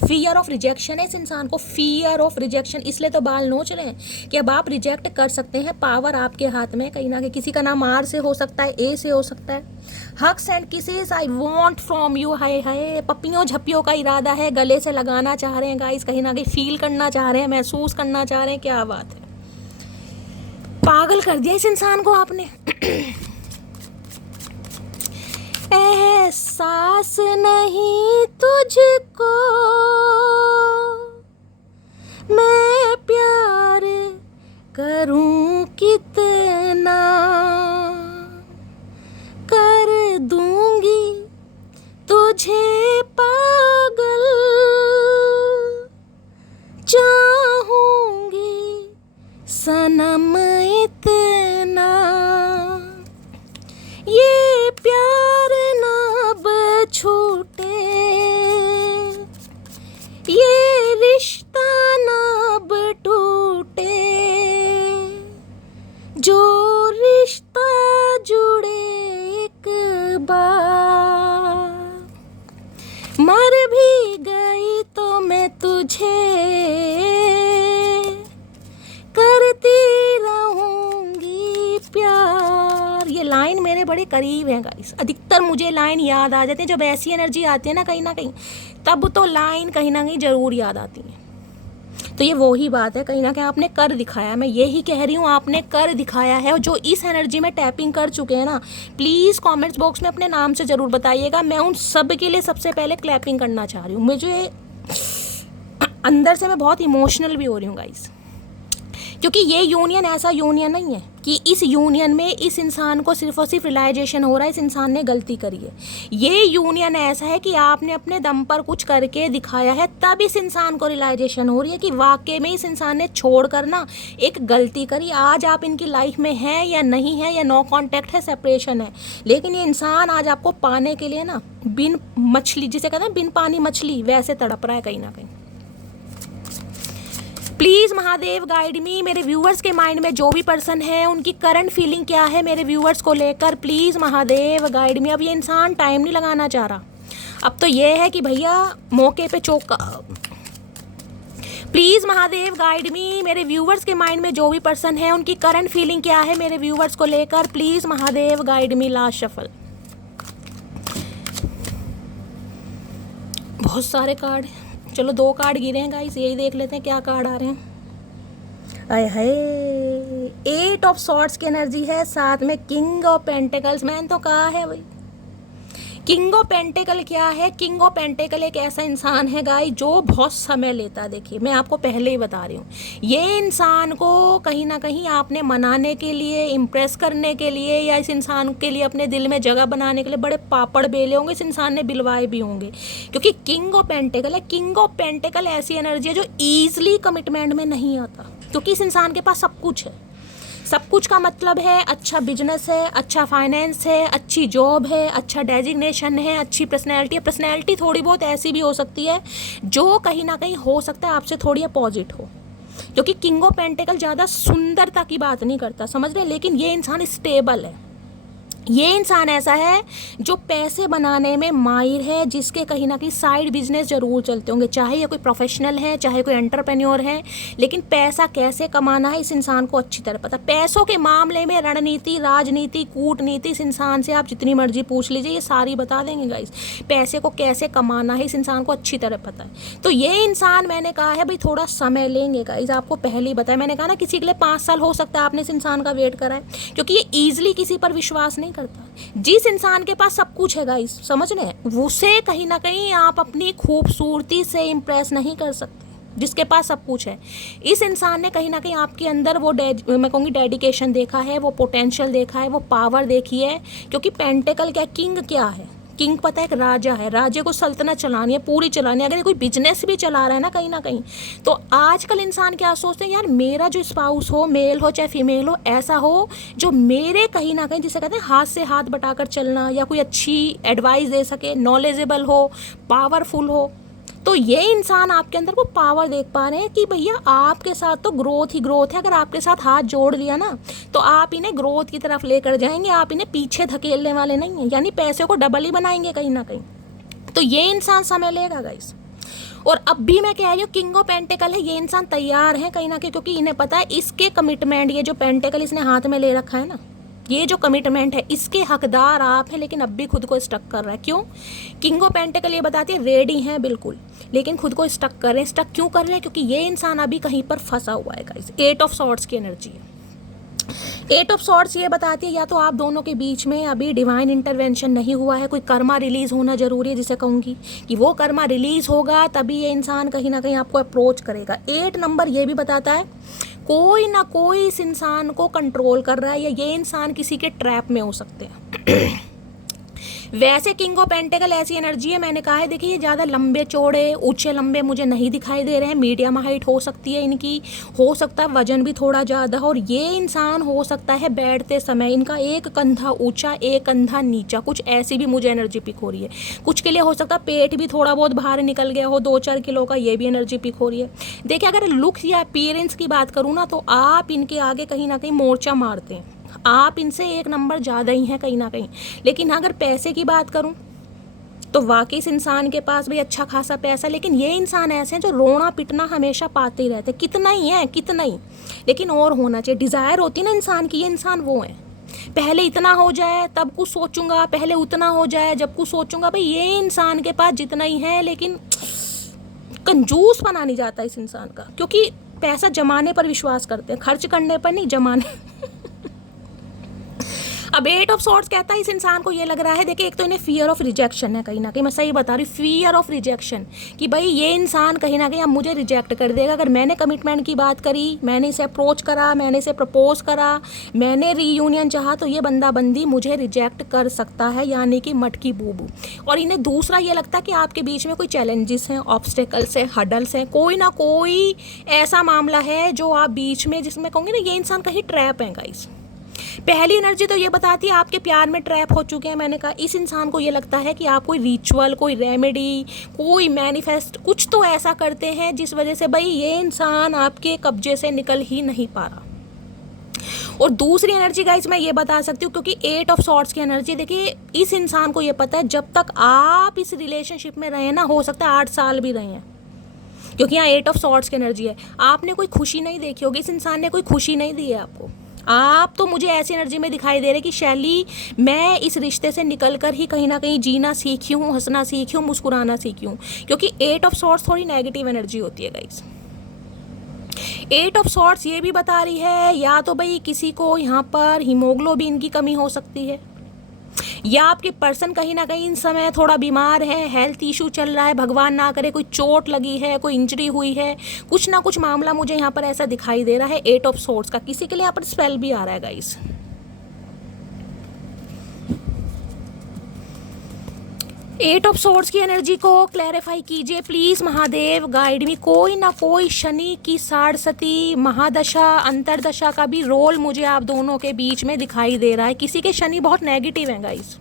फियर ऑफ रिजेक्शन है इस इंसान को, फियर ऑफ रिजेक्शन। इसलिए तो बाल नोच रहे हैं कि अब आप रिजेक्ट कर सकते हैं। पावर आपके हाथ में कहीं ना कहीं। किसी का नाम आर से हो सकता है, ए से हो सकता है। Hugs and kisses I want from you. हाय हाय, पप्पियों झप्पियों का इरादा है, गले से लगाना चाह रहे हैं गाइस, कहीं ना कहीं फील करना चाह रहे हैं, महसूस करना चाह रहे हैं। क्या बात है, पागल कर दिया इस इंसान को आपने। एहसास नहीं तुझको मैं प्यार करूं कितना, कर दूंगी तुझे पागल, चाहूंगी सनम इतना, ये प्यार ना अब छूटे, ये रिश्ता ना अब टूटे, जो रिश्ता जुड़े एक बार, मर भी गई तो मैं तुझे करती रहूंगी प्यार। ये लाइन मेरे बड़े करीब है गाइस। अधिकतर मुझे लाइन याद आ जाती है जब ऐसी एनर्जी आती है ना कहीं ना कहीं, तब तो लाइन कहीं ना कहीं ज़रूर याद आती है। तो ये वही बात है, कहीं ना कहीं आपने कर दिखाया। मैं यही कह रही हूँ, आपने कर दिखाया है। और जो इस एनर्जी में टैपिंग कर चुके हैं ना, प्लीज़ कमेंट्स बॉक्स में अपने नाम से ज़रूर बताइएगा। मैं उन सब के लिए सबसे पहले क्लैपिंग करना चाह रही हूँ। मुझे अंदर से मैं बहुत इमोशनल भी हो रही हूँ गाइस, क्योंकि ये यूनियन ऐसा यूनियन नहीं है कि इस यूनियन में इस इंसान को सिर्फ और सिर्फ रियलाइजेशन हो रहा है इस इंसान ने गलती करी है। ये यूनियन ऐसा है कि आपने अपने दम पर कुछ करके दिखाया है, तब इस इंसान को रियलाइजेशन हो रही है कि वाकई में इस इंसान ने छोड़ कर ना एक गलती करी। आज आप इनकी लाइफ में हैं या नहीं है, या नो कॉन्टैक्ट है, सेपरेशन है, लेकिन ये इंसान आज आपको पाने के लिए ना बिन मछली, जिसे कहते हैं बिन पानी मछली, वैसे तड़प रहा है कहीं ना कहीं। प्लीज़ महादेव गाइड मी। मेरे व्यूअर्स के माइंड में जो भी पर्सन है उनकी करंट फीलिंग क्या है मेरे व्यूअर्स को लेकर, प्लीज़ महादेव गाइड मी। अब ये इंसान टाइम नहीं लगाना चाह रहा, अब तो ये है कि भैया मौके पे चौका। प्लीज़ महादेव गाइड मी। मेरे व्यूअर्स के माइंड में जो भी पर्सन है उनकी करंट फीलिंग क्या है मेरे व्यूअर्स को लेकर, please Mahadev guide me. Last shuffle, बहुत सारे कार्ड, चलो 2 कार्ड गिरे हैं गाइस, यही देख लेते हैं क्या कार्ड आ रहे हैं। आय हाय, 8 ऑफ सॉर्ड्स की एनर्जी है, साथ में किंग ऑफ पेंटिकल्स। मैंने तो कहा है भाई, किंग ऑफ पेंटिकल क्या है? किंग ऑफ पेंटिकल एक ऐसा इंसान है गाइस जो बहुत समय लेता है। देखिए मैं आपको पहले ही बता रही हूँ, ये इंसान को कहीं ना कहीं आपने मनाने के लिए, इम्प्रेस करने के लिए, या इस इंसान के लिए अपने दिल में जगह बनाने के लिए बड़े पापड़ बेले होंगे, इस इंसान ने बिलवाए भी होंगे, क्योंकि किंग ऑफ पेंटिकल है। किंग ऑफ पेंटिकल ऐसी एनर्जी है जो ईजिली कमिटमेंट में नहीं आता, क्योंकि इस इंसान के पास सब कुछ है, सब कुछ का मतलब है अच्छा बिजनेस है, अच्छा फाइनेंस है, अच्छी जॉब है, अच्छा डेजिग्नेशन है, अच्छी पर्सनैलिटी है। पर्सनैलिटी थोड़ी बहुत ऐसी भी हो सकती है जो कहीं ना कहीं हो सकता है आपसे थोड़ी अपोजिट हो, क्योंकि किंग ऑफ पेंटिकल ज़्यादा सुंदरता की बात नहीं करता, समझ रहे हैं, लेकिन ये इंसान स्टेबल है। ये इंसान ऐसा है जो पैसे बनाने में माहिर है, जिसके कहीं ना कहीं साइड बिजनेस जरूर चलते होंगे, चाहे ये कोई प्रोफेशनल है चाहे कोई एंटरप्रेन्योर है, लेकिन पैसा कैसे कमाना है इस इंसान को अच्छी तरह पता। पैसों के मामले में रणनीति, राजनीति, कूटनीति इस इंसान से आप जितनी मर्जी पूछ लीजिए, ये सारी बता देंगे गाइस। पैसे को कैसे कमाना है इस इंसान को अच्छी तरह पता है। तो ये इंसान, मैंने कहा है भाई थोड़ा समय लेंगे गाइस, आपको पहले ही बताया, मैंने कहा ना किसी के लिए 5 साल हो सकता है आपने इस इंसान का वेट करा है, क्योंकि ये ईजिली किसी पर विश्वास नहीं करता। जिस इंसान के पास सब कुछ है गाइस, समझ रहे हैं, उसे कहीं ना कहीं आप अपनी खूबसूरती से इंप्रेस नहीं कर सकते, जिसके पास सब कुछ है। इस इंसान ने कहीं ना कहीं आपके अंदर वो मैं कहूँगी डेडिकेशन देखा है, वो पोटेंशियल देखा है, वो पावर देखी है, क्योंकि पेंटिकल क्या, किंग क्या है, किंग पता है एक राजा है, राजे को सल्तनत चलानी है, पूरी चलानी है। अगर कोई बिजनेस भी चला रहा है ना कहीं, तो आजकल इंसान क्या सोचते हैं, यार मेरा जो स्पाउस हो, मेल हो चाहे फीमेल हो, ऐसा हो जो मेरे कहीं ना कहीं, जिसे कहते हैं हाथ से हाथ बटाकर चलना, या कोई अच्छी एडवाइस दे सके, नॉलेजेबल हो, पावरफुल हो। तो ये इंसान आपके अंदर वो पावर देख पा रहे हैं कि भैया आपके साथ तो ग्रोथ ही ग्रोथ है। अगर आपके साथ हाथ जोड़ लिया ना, तो आप इन्हें ग्रोथ की तरफ लेकर जाएंगे, आप इन्हें पीछे धकेलने वाले नहीं हैं, यानी पैसे को डबल ही बनाएंगे कहीं ना कहीं। तो ये इंसान समय लेगा गाइस। और अब भी मैं कह रही हूँ किंग ऑफ पेंटिकल है, ये इंसान तैयार है कहीं ना कहीं, क्योंकि इन्हें पता है इसके कमिटमेंट, ये जो पेंटिकल इसने हाथ में ले रखा है ना, ये जो कमिटमेंट है इसके हकदार आप हैं, लेकिन अब भी खुद को स्टक कर रहा है। क्यों? किंग ऑफ पेंटिकल ये बताती है रेडी हैं बिल्कुल, लेकिन खुद को स्टक कर रहे हैं। स्टक क्यों कर रहे हैं? क्योंकि ये इंसान अभी कहीं पर फंसा हुआ है गाइस। 8 ऑफ सॉर्ड्स की एनर्जी है। 8 ऑफ सॉर्ड्स ये बताती है या तो आप दोनों के बीच में अभी डिवाइन इंटरवेंशन नहीं हुआ है, कोई कर्मा रिलीज होना जरूरी है, जिसे कहूँगी कि वो कर्मा रिलीज होगा तभी ये इंसान कहीं ना कहीं आपको अप्रोच करेगा। 8 नंबर ये भी बताता है कोई ना कोई इस इंसान को कंट्रोल कर रहा है, या ये इंसान किसी के ट्रैप में हो सकते हैं। वैसे किंग ऑफ पेंटिकल ऐसी एनर्जी है, मैंने कहा है देखिए, ये ज़्यादा लंबे चौड़े ऊंचे लंबे मुझे नहीं दिखाई दे रहे हैं, मीडियम हाइट हो सकती है इनकी, हो सकता है वजन भी थोड़ा ज़्यादा, और ये इंसान हो सकता है बैठते समय इनका एक कंधा ऊंचा एक कंधा नीचा, कुछ ऐसी भी मुझे एनर्जी पिक हो रही है। कुछ के लिए हो सकता है पेट भी थोड़ा बहुत बाहर निकल गया हो 2-4 किलो का, ये भी एनर्जी पिक हो रही है। देखिए अगर लुक या अपीयरेंस की बात करूँ ना, तो आप इनके आगे कहीं ना कहीं मोर्चा मारते हैं, आप इनसे 1 नंबर ज़्यादा ही हैं कहीं ना कहीं। लेकिन अगर पैसे की बात करूं तो वाकई इस इंसान के पास भी अच्छा खासा पैसा, लेकिन ये इंसान ऐसे हैं जो रोना पिटना हमेशा पाते ही रहते, कितना ही है कितना ही, लेकिन और होना चाहिए। डिज़ायर होती ना इंसान की, ये इंसान वो है, पहले इतना हो जाए तब कुछ सोचूंगा, पहले उतना हो जाए जब कुछ सोचूंगा। भाई ये इंसान के पास जितना ही है, लेकिन कंजूस बना नहीं जाता इस इंसान का, क्योंकि पैसा जमाने पर विश्वास करते हैं, खर्च करने पर नहीं, जमाने। अब 8 ऑफ सॉर्ड्स कहता है इस इंसान को ये लग रहा है, देखिए एक तो इन्हें फियर ऑफ रिजेक्शन है कहीं ना कहीं, मैं सही बता रही हूँ, फियर ऑफ रिजेक्शन, कि भाई ये इंसान कहीं ना कहीं अब मुझे रिजेक्ट कर देगा। अगर मैंने कमिटमेंट की बात करी, मैंने इसे अप्रोच करा, मैंने इसे प्रपोज करा, मैंने रीयूनियन चाहा, तो ये बंदा बंदी मुझे रिजेक्ट कर सकता है, यानी कि मटकी बूबू। और इन्हें दूसरा ये लगता है कि आपके बीच में कोई चैलेंजेस हैं, ऑब्स्टेकल्स हैं, हडल्स हैं, कोई ना कोई ऐसा मामला है जो आप बीच में, जिसमें कहूँगी ना ये इंसान कहीं ट्रैप है गाइस। पहली एनर्जी तो ये बताती है आपके प्यार में ट्रैप हो चुके हैं। मैंने कहा इस इंसान को ये लगता है कि आप कोई रिचुअल, कोई रेमेडी, कोई मैनिफेस्ट, कुछ तो ऐसा करते हैं जिस वजह से भाई ये इंसान आपके कब्जे से निकल ही नहीं पा रहा। और दूसरी एनर्जी गाइस मैं ये बता सकती हूँ, क्योंकि 8 ऑफ सॉर्ड्स की एनर्जी, देखिए इस इंसान को ये पता है जब तक आप इस रिलेशनशिप में रहे ना, हो सकता है 8 साल भी रहे हैं, क्योंकि यहाँ 8 ऑफ सॉर्ड्स की एनर्जी है। आपने कोई खुशी नहीं देखी होगी, इस इंसान ने कोई खुशी नहीं दी है आपको। आप तो मुझे ऐसी एनर्जी में दिखाई दे रहे कि शैली मैं इस रिश्ते से निकलकर ही कहीं ना कहीं जीना सीखी हूँ, हंसना सीखी हूँ, मुस्कुराना सीखी हूँ, क्योंकि 8 ऑफ सॉर्ड्स थोड़ी नेगेटिव एनर्जी होती है गाइस। 8 ऑफ सॉर्ड्स ये भी बता रही है या तो भाई किसी को यहाँ पर हीमोग्लोबिन की कमी हो सकती है, या आपके पर्सन कहीं ना कहीं इन समय थोड़ा बीमार है, हेल्थ इशू चल रहा है, भगवान ना करे कोई चोट लगी है, कोई इंजरी हुई है, कुछ ना कुछ मामला मुझे यहाँ पर ऐसा दिखाई दे रहा है 8 ऑफ सॉर्ड्स का। किसी के लिए यहाँ पर स्पेल भी आ रहा है गाइस। एट ऑफ सोर्ड्स की एनर्जी को क्लैरिफाई कीजिए प्लीज महादेव, गाइड मी। कोई ना कोई शनि की साढ़सती महादशा अंतरदशा का भी रोल मुझे आप दोनों के बीच में दिखाई दे रहा है। किसी के शनि बहुत नेगेटिव हैं guys.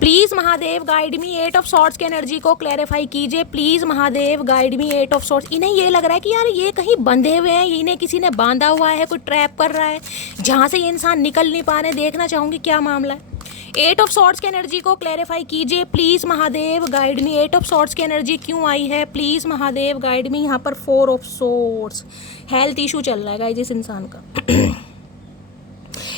Please Mahadev guide me, eight of swords की एनर्जी को क्लैरिफाई कीजिए please Mahadev, guide me. Eight of swords, इन्हें ये लग रहा है कि यार ये कहीं बंधे हुए हैं, इन्हें किसी ने बांधा हुआ है, कोई ट्रैप कर रहा है जहां से ये इंसान निकल नहीं पा रहे। देखना चाहूंगी क्या मामला है। एट ऑफ सॉर्ड्स की एनर्जी को क्लैरिफाई कीजिए please Mahadev, guide me. Eight of swords की एनर्जी क्यों आई है प्लीज महादेव, गाइड मी। यहाँ पर four of swords, health issue चल रहा है गाइस इस इंसान का।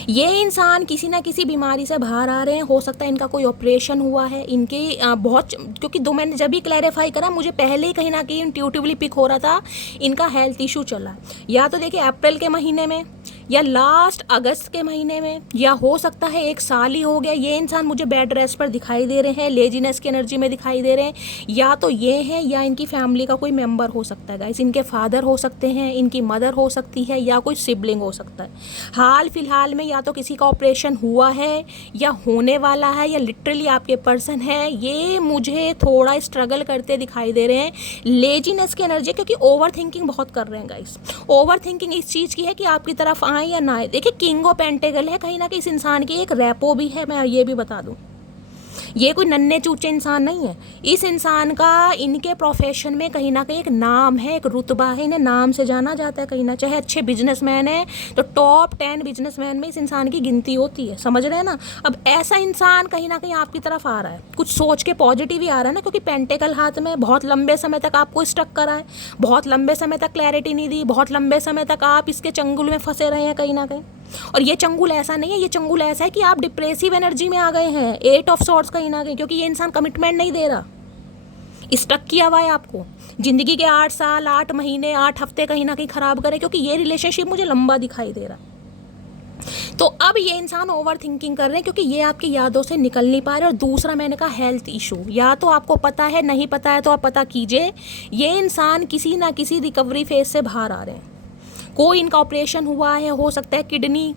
ये इंसान किसी ना किसी बीमारी से बाहर आ रहे हैं। हो सकता है इनका कोई ऑपरेशन हुआ है, इनके बहुत, क्योंकि दो मैंने जब भी क्लैरिफाई करा मुझे पहले ही कहीं ना कहीं इंट्यूटिवली पिक हो रहा था इनका हेल्थ इशू चला। या तो देखिए अप्रैल के महीने में, या लास्ट अगस्त के महीने में, या हो सकता है 1 साल ही हो गया। ये इंसान मुझे बेड रेस्ट पर दिखाई दे रहे हैं, लेजीनेस की एनर्जी में दिखाई दे रहे हैं। या तो ये हैं या इनकी फैमिली का कोई मेंबर हो सकता है गाइस। इनके फादर हो सकते हैं, इनकी मदर हो सकती है, या कोई सिबलिंग हो सकता है। हाल फिलहाल में या तो किसी का ऑपरेशन हुआ है या होने वाला है, या लिटरली आपके पर्सन है ये मुझे थोड़ा स्ट्रगल करते दिखाई दे रहे हैं। लेजीनेस की एनर्जी, क्योंकि ओवर थिंकिंग बहुत कर रहे हैं गाइस। ओवर थिंकिंग इस चीज़ की है कि आपकी तरफ आए या ना आए। देखिए किंग ऑफ पेंटेकल है, कहीं ना कहीं इस इंसान की एक रेपो भी है। मैं ये भी बता दूं, ये कोई नन्हे चूचे इंसान नहीं है। इस इंसान का इनके प्रोफेशन में कहीं ना कहीं एक नाम है, एक रुतबा है, इन्हें नाम से जाना जाता है कहीं ना। चाहे अच्छे बिजनेसमैन है तो टॉप 10 बिजनेसमैन में इस इंसान की गिनती होती है, समझ रहे हैं ना। अब ऐसा इंसान कहीं ना कहीं आपकी तरफ आ रहा है, कुछ सोच के पॉजिटिव ही आ रहा है ना, क्योंकि पेंटेकल हाथ में, बहुत लंबे समय तक आपको स्टक करा है, बहुत लंबे समय तक क्लैरिटी नहीं दी, बहुत लंबे समय तक आप इसके चंगुल में फंसे रहे हैं कहीं ना कहीं। और ये चंगुल ऐसा नहीं है, ये चंगुल ऐसा है कि आप डिप्रेसिव एनर्जी में आ गए हैं। एट ऑफ सॉर्ड्स कहीं ना कहीं, क्योंकि ये इंसान कमिटमेंट नहीं दे रहा, स्टक किया हुआ है आपको। जिंदगी के 8 साल 8 महीने 8 हफ्ते कहीं ना कहीं खराब करे, क्योंकि ये रिलेशनशिप मुझे लंबा दिखाई दे रहा। तो अब ये इंसान ओवर थिंकिंग कर रहे हैं क्योंकि ये आपकी यादों से निकल नहीं पा रहे। और दूसरा मैंने कहा हेल्थ इशू, या तो आपको पता है, नहीं पता है तो आप पता कीजिए। ये इंसान किसी ना किसी रिकवरी फेज से बाहर आ रहे हैं। कोई इनका ऑपरेशन हुआ है, हो सकता है किडनी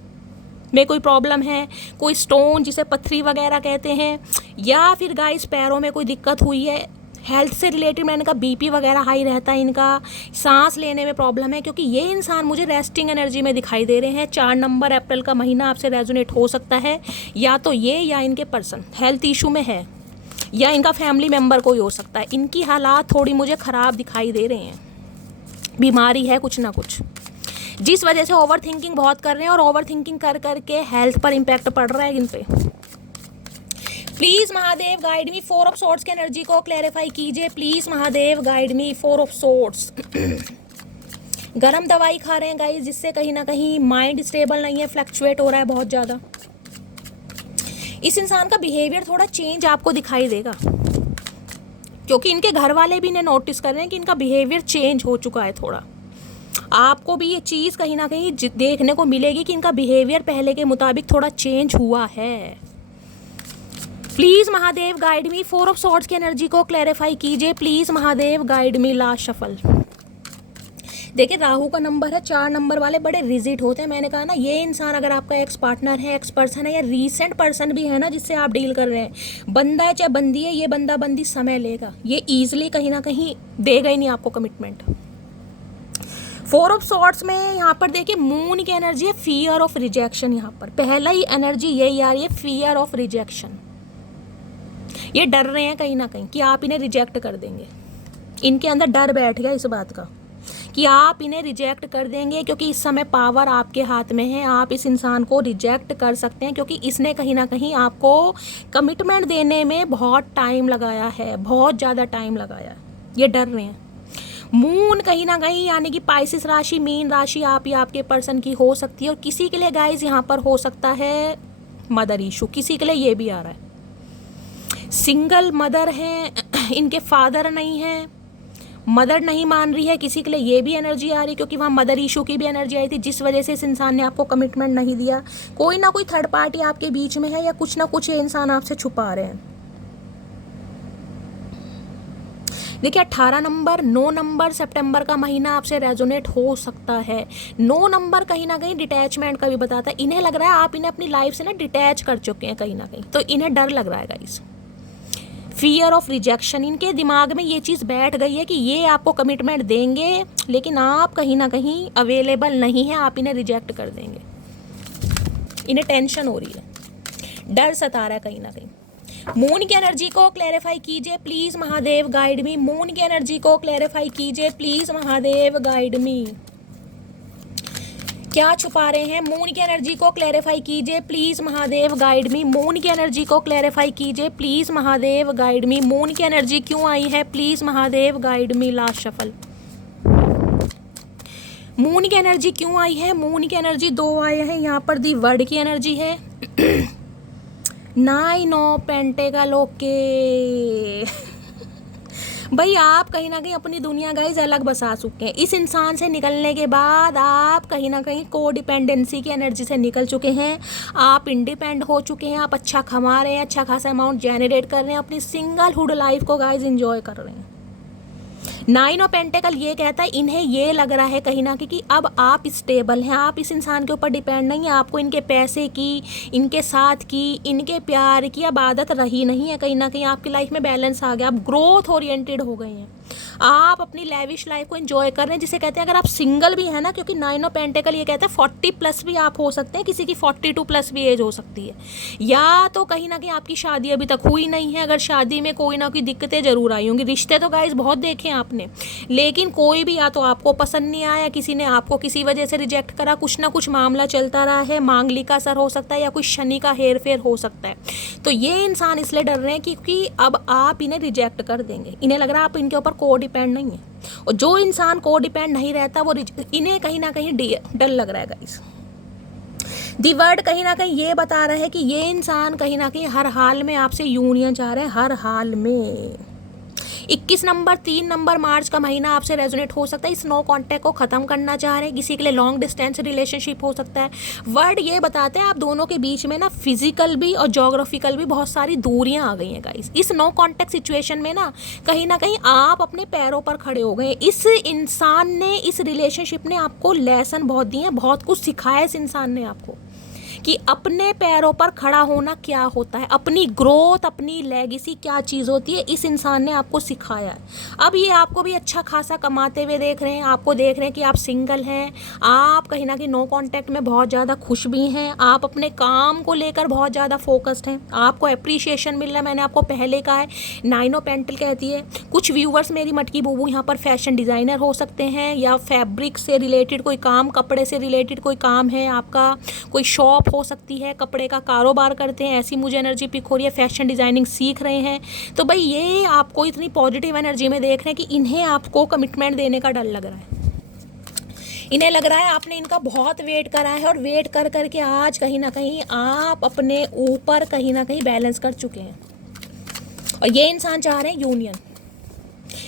में कोई प्रॉब्लम है, कोई स्टोन जिसे पथरी वगैरह कहते हैं, या फिर गाइस पैरों में कोई दिक्कत हुई है। हेल्थ से रिलेटेड मैंने कहा बीपी वगैरह हाई रहता है इनका, सांस लेने में प्रॉब्लम है, क्योंकि ये इंसान मुझे रेस्टिंग एनर्जी में दिखाई दे रहे हैं। 4 नंबर अप्रैल का महीना आपसे रेजोनेट हो सकता है। या तो ये या इनके पर्सन हेल्थ इशू में है, या इनका फैमिली मेम्बर कोई हो सकता है। इनकी हालात थोड़ी मुझे ख़राब दिखाई दे रहे हैं, बीमारी है कुछ ना कुछ, जिस वजह से ओवर थिंकिंग बहुत कर रहे हैं। और ओवर थिंकिंग कर करके हेल्थ पर इम्पैक्ट पड़ रहा है इन पे। Please Mahadev guide me, 4 of swords की एनर्जी को क्लैरिफाई कीजिए please Mahadev, guide me. 4 of swords गरम दवाई खा रहे हैं गाइस, जिससे कहीं ना कहीं माइंड स्टेबल नहीं है, फ्लक्चुएट हो रहा है बहुत ज़्यादा। इस इंसान का बिहेवियर थोड़ा चेंज आपको दिखाई देगा, क्योंकि इनके घर वाले भी इन्हें नोटिस कर रहे हैं कि इनका बिहेवियर चेंज हो चुका है थोड़ा। आपको भी ये चीज़ कहीं ना कहीं देखने को मिलेगी कि इनका बिहेवियर पहले के मुताबिक थोड़ा चेंज हुआ है। Please Mahadev guide me, 4 of swords की एनर्जी को क्लैरिफाई कीजिए please Mahadev, guide me. Last shuffle. देखिए राहु का नंबर है, 4 नंबर वाले बड़े रिजिड होते हैं। मैंने कहा ना, ये इंसान अगर आपका एक्स पार्टनर है, एक्स पर्सन है, या रीसेंट पर्सन भी है ना जिससे आप डील कर रहे हैं, बंदा है चाहे बंदी है, ये बंदा बंदी समय लेगा, ये ईजिली कहीं ना कहीं देगा ही नहीं आपको कमिटमेंट। 4 ऑफ सॉर्ड्स में यहाँ पर देखिए मून की एनर्जी है, फियर ऑफ रिजेक्शन। यहाँ पर पहला ही एनर्जी यही आ रही है, फियर ऑफ रिजेक्शन। ये डर रहे हैं कहीं ना कहीं कि आप इन्हें रिजेक्ट कर देंगे। इनके अंदर डर बैठ गया इस बात का कि आप इन्हें रिजेक्ट कर देंगे, क्योंकि इस समय पावर आपके हाथ में है। आप इस इंसान को रिजेक्ट कर सकते हैं, क्योंकि इसने कहीं ना कहीं आपको कमिटमेंट देने में बहुत टाइम लगाया है, बहुत ज़्यादा टाइम लगाया है। ये डर रहे हैं। मून कहीं ना कहीं यानी कि पाइसिस राशि, मीन राशि आप या आपके पर्सन की हो सकती है। और किसी के लिए गाइज यहाँ पर हो सकता है मदर इशू, किसी के लिए ये भी आ रहा है। सिंगल मदर हैं, इनके फादर नहीं हैं, मदर नहीं मान रही है, किसी के लिए ये भी एनर्जी आ रही, क्योंकि वहाँ मदर इशू की भी एनर्जी आई थी, जिस वजह से इस इंसान ने आपको कमिटमेंट नहीं दिया। कोई ना कोई थर्ड पार्टी आपके बीच में है, या कुछ ना कुछ ये इंसान आपसे छुपा रहे हैं। देखिए 18 नंबर, 9 नंबर सितंबर का महीना आपसे रेजोनेट हो सकता है। 9 नंबर कहीं ना कहीं डिटैचमेंट का भी बताता है। इन्हें लग रहा है आप इन्हें अपनी लाइफ से ना डिटैच कर चुके हैं कहीं ना कहीं, तो इन्हें डर लग रहा है गाइस, फियर ऑफ रिजेक्शन। इनके दिमाग में ये चीज़ बैठ गई है कि ये आपको कमिटमेंट देंगे लेकिन आप कहीं ना कहीं अवेलेबल नहीं है, आप इन्हें रिजेक्ट कर देंगे। इन्हें टेंशन हो रही है, डर सता रहा है कहीं ना कहीं। मून की एनर्जी को क्लैरिफाई कीजिए please Mahadev, guide me. Moon की एनर्जी को क्लैरिफाई कीजिए प्लीज महादेव, गाइड मी। क्या छुपा रहे हैं? मून की एनर्जी को क्लैरिफाई कीजिए please Mahadev, guide me. Moon की एनर्जी को क्लैरिफाई कीजिए please Mahadev, guide me. Moon की एनर्जी क्यों आई है please Mahadev, guide me. Last shuffle. Moon की एनर्जी क्यों आई है? मून की एनर्जी 2 आए हैं यहाँ पर। दी वर्ड की एनर्जी है 9 ऑफ पेंटेकल। ओके भाई आप कहीं ना कहीं अपनी दुनिया गाइज अलग बसा चुके हैं। इस इंसान से निकलने के बाद आप कहीं ना कहीं को डिपेंडेंसी की एनर्जी से निकल चुके हैं। आप इंडिपेंडेंट हो चुके हैं, आप अच्छा कमा रहे हैं, अच्छा खासा अमाउंट जनरेट कर रहे हैं, अपनी सिंगलहुड लाइफ को गाइज एंजॉय कर रहे हैं। 9 ऑफ पेंटेकल ये कहता है इन्हें ये लग रहा है कहीं ना कहीं कि अब आप स्टेबल हैं, आप इस इंसान के ऊपर डिपेंड नहीं है, आपको इनके पैसे की, इनके साथ की, इनके प्यार की अब आदत रही नहीं है। कहीं ना कहीं आपकी लाइफ में बैलेंस आ गया, आप ग्रोथ ओरिएंटेड हो गए हैं, आप अपनी लेविश लाइफ को एंजॉय कर रहे हैं। जिसे कहते हैं अगर आप सिंगल भी है ना, क्योंकि 9 ऑफ पेंटेकल ये कहता है 40 प्लस भी आप हो सकते हैं, किसी की 42 प्लस भी एज हो सकती है, या तो कहीं ना कहीं आपकी शादी अभी तक हुई नहीं है। अगर शादी में कोई ना कोई दिक्कतें जरूर आई होंगी। रिश्ते तो गाइस बहुत देखे हैं आपने, लेकिन कोई भी या तो आपको पसंद नहीं आया, किसी ने आपको किसी वजह से रिजेक्ट करा, कुछ ना कुछ मामला चलता रहा है, मांगलिक का असर हो सकता है या कोई शनि का हेर फेर हो सकता है। तो ये इंसान इसलिए डर रहे हैं क्योंकि अब आप इन्हें रिजेक्ट कर देंगे। इन्हें लग रहा है आप इनके ऊपर को डिपेंड नहीं है, और जो इंसान को डिपेंड नहीं रहता वो इन्हें कहीं ना कहीं डर लग रहा है गाइस। दी वर्ड कहीं ना कहीं ये बता रहा है कि ये इंसान कहीं ना कहीं हर हाल में आपसे यूनियन चाह रहे हैं, हर हाल में। 21 नंबर, 3 नंबर मार्च का महीना आपसे रेजोनेट हो सकता है। इस नो कॉन्टैक्ट को खत्म करना चाह रहे हैं, किसी के लिए लॉन्ग डिस्टेंस रिलेशनशिप हो सकता है। वर्ड ये बताते हैं आप दोनों के बीच में ना फिजिकल भी और जोग्राफिकल भी बहुत सारी दूरियां आ गई हैं गाइस। इस नो कॉन्टैक्ट सिचुएशन में ना कहीं आप अपने पैरों पर खड़े हो गए। इस इंसान ने, इस रिलेशनशिप ने आपको लेसन बहुत दिए हैं, बहुत कुछ सिखाया इस इंसान ने आपको कि अपने पैरों पर खड़ा होना क्या होता है, अपनी ग्रोथ, अपनी लेगेसी क्या चीज़ होती है, इस इंसान ने आपको सिखाया है। अब ये आपको भी अच्छा खासा कमाते हुए देख रहे हैं, आपको देख रहे हैं कि आप सिंगल हैं, आप कहीं ना कहीं नो कांटेक्ट में बहुत ज़्यादा खुश भी हैं, आप अपने काम को लेकर बहुत ज़्यादा फोकस्ड हैं, आपको अप्रिसिएशन मिल रहा है। मैंने आपको पहले कहा है 9 ऑफ पेंटल कहती है। कुछ व्यूवर्स मेरी मटकी बूबू यहाँ पर फैशन डिज़ाइनर हो सकते हैं, या फैब्रिक से रिलेटेड कोई काम, कपड़े से रिलेटेड कोई काम है आपका, कोई शॉप हो सकती है, कपड़े का कारोबार करते हैं, ऐसी मुझे एनर्जी पिक हो रही है। फैशन डिज़ाइनिंग सीख रहे हैं, तो भाई ये आपको इतनी पॉजिटिव एनर्जी में देख रहे हैं कि इन्हें आपको कमिटमेंट देने का डर लग रहा है। इन्हें लग रहा है आपने इनका बहुत वेट करा है, और वेट कर करके आज कहीं ना कहीं आप अपने ऊपर कहीं ना कहीं बैलेंस कर चुके हैं, और ये इंसान चाह रहे हैं यूनियन।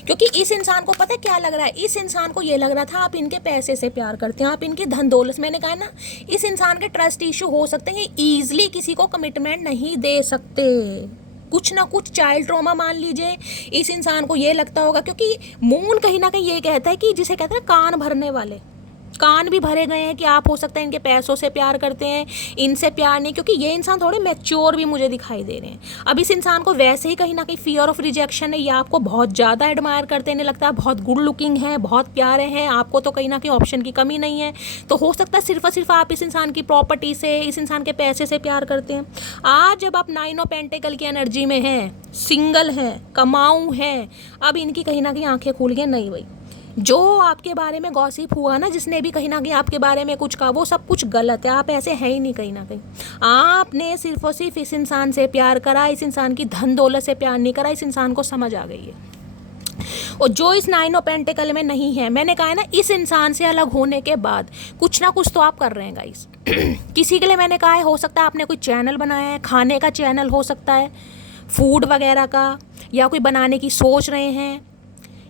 क्योंकि इस इंसान को पता है क्या लग रहा है, इस इंसान को ये लग रहा था आप इनके पैसे से प्यार करते हैं, आप इनके धन दौलत। मैंने कहा ना इस इंसान के ट्रस्ट इशू हो सकते हैं, ये ईजिली किसी को कमिटमेंट नहीं दे सकते। कुछ ना कुछ चाइल्ड ट्रॉमा मान लीजिए इस इंसान को ये लगता होगा, क्योंकि मून कहीं ना कहीं ये कहता है कि जिसे कहते हैं कान भरने वाले, कान भी भरे गए हैं कि आप हो सकता है इनके पैसों से प्यार करते हैं, इनसे प्यार नहीं। क्योंकि ये इंसान थोड़े मैच्योर भी मुझे दिखाई दे रहे हैं। अब इस इंसान को वैसे ही कहीं ना कहीं फियर ऑफ रिजेक्शन है, या आपको बहुत ज़्यादा एडमायर करते हैं, लगता है बहुत गुड लुकिंग है, बहुत प्यारे हैं, आपको तो कहीं ना कहीं ऑप्शन की कमी नहीं है। तो हो सकता है सिर्फ और सिर्फ आप इस इंसान की प्रॉपर्टी से, इस इंसान के पैसे से प्यार करते हैं। आज जब आप 9 ऑफ पेंटेकल की एनर्जी में हैं, सिंगल हैं, कमाऊ हैं, अब इनकी कहीं ना कहीं आंखें खुल गई। नहीं भाई, जो आपके बारे में गॉसिप हुआ ना, जिसने भी कहीं ना कहीं आपके बारे में कुछ कहा, वो सब कुछ गलत है। आप ऐसे हैं ही नहीं कहीं ना कहीं। आपने सिर्फ और सिर्फ इस इंसान से प्यार करा, इस इंसान की धन दौलत से प्यार नहीं करा। इस इंसान को समझ आ गई है, और जो इस 9 ऑफ पेंटेकल में नहीं है, मैंने कहा है ना, इस इंसान से अलग होने के बाद कुछ ना कुछ तो आप कर रहे हैं गाइस। किसी के लिए मैंने कहा है, हो सकता है आपने कोई चैनल बनाया है, खाने का चैनल हो सकता है, फूड वगैरह का, या कोई बनाने की सोच रहे हैं,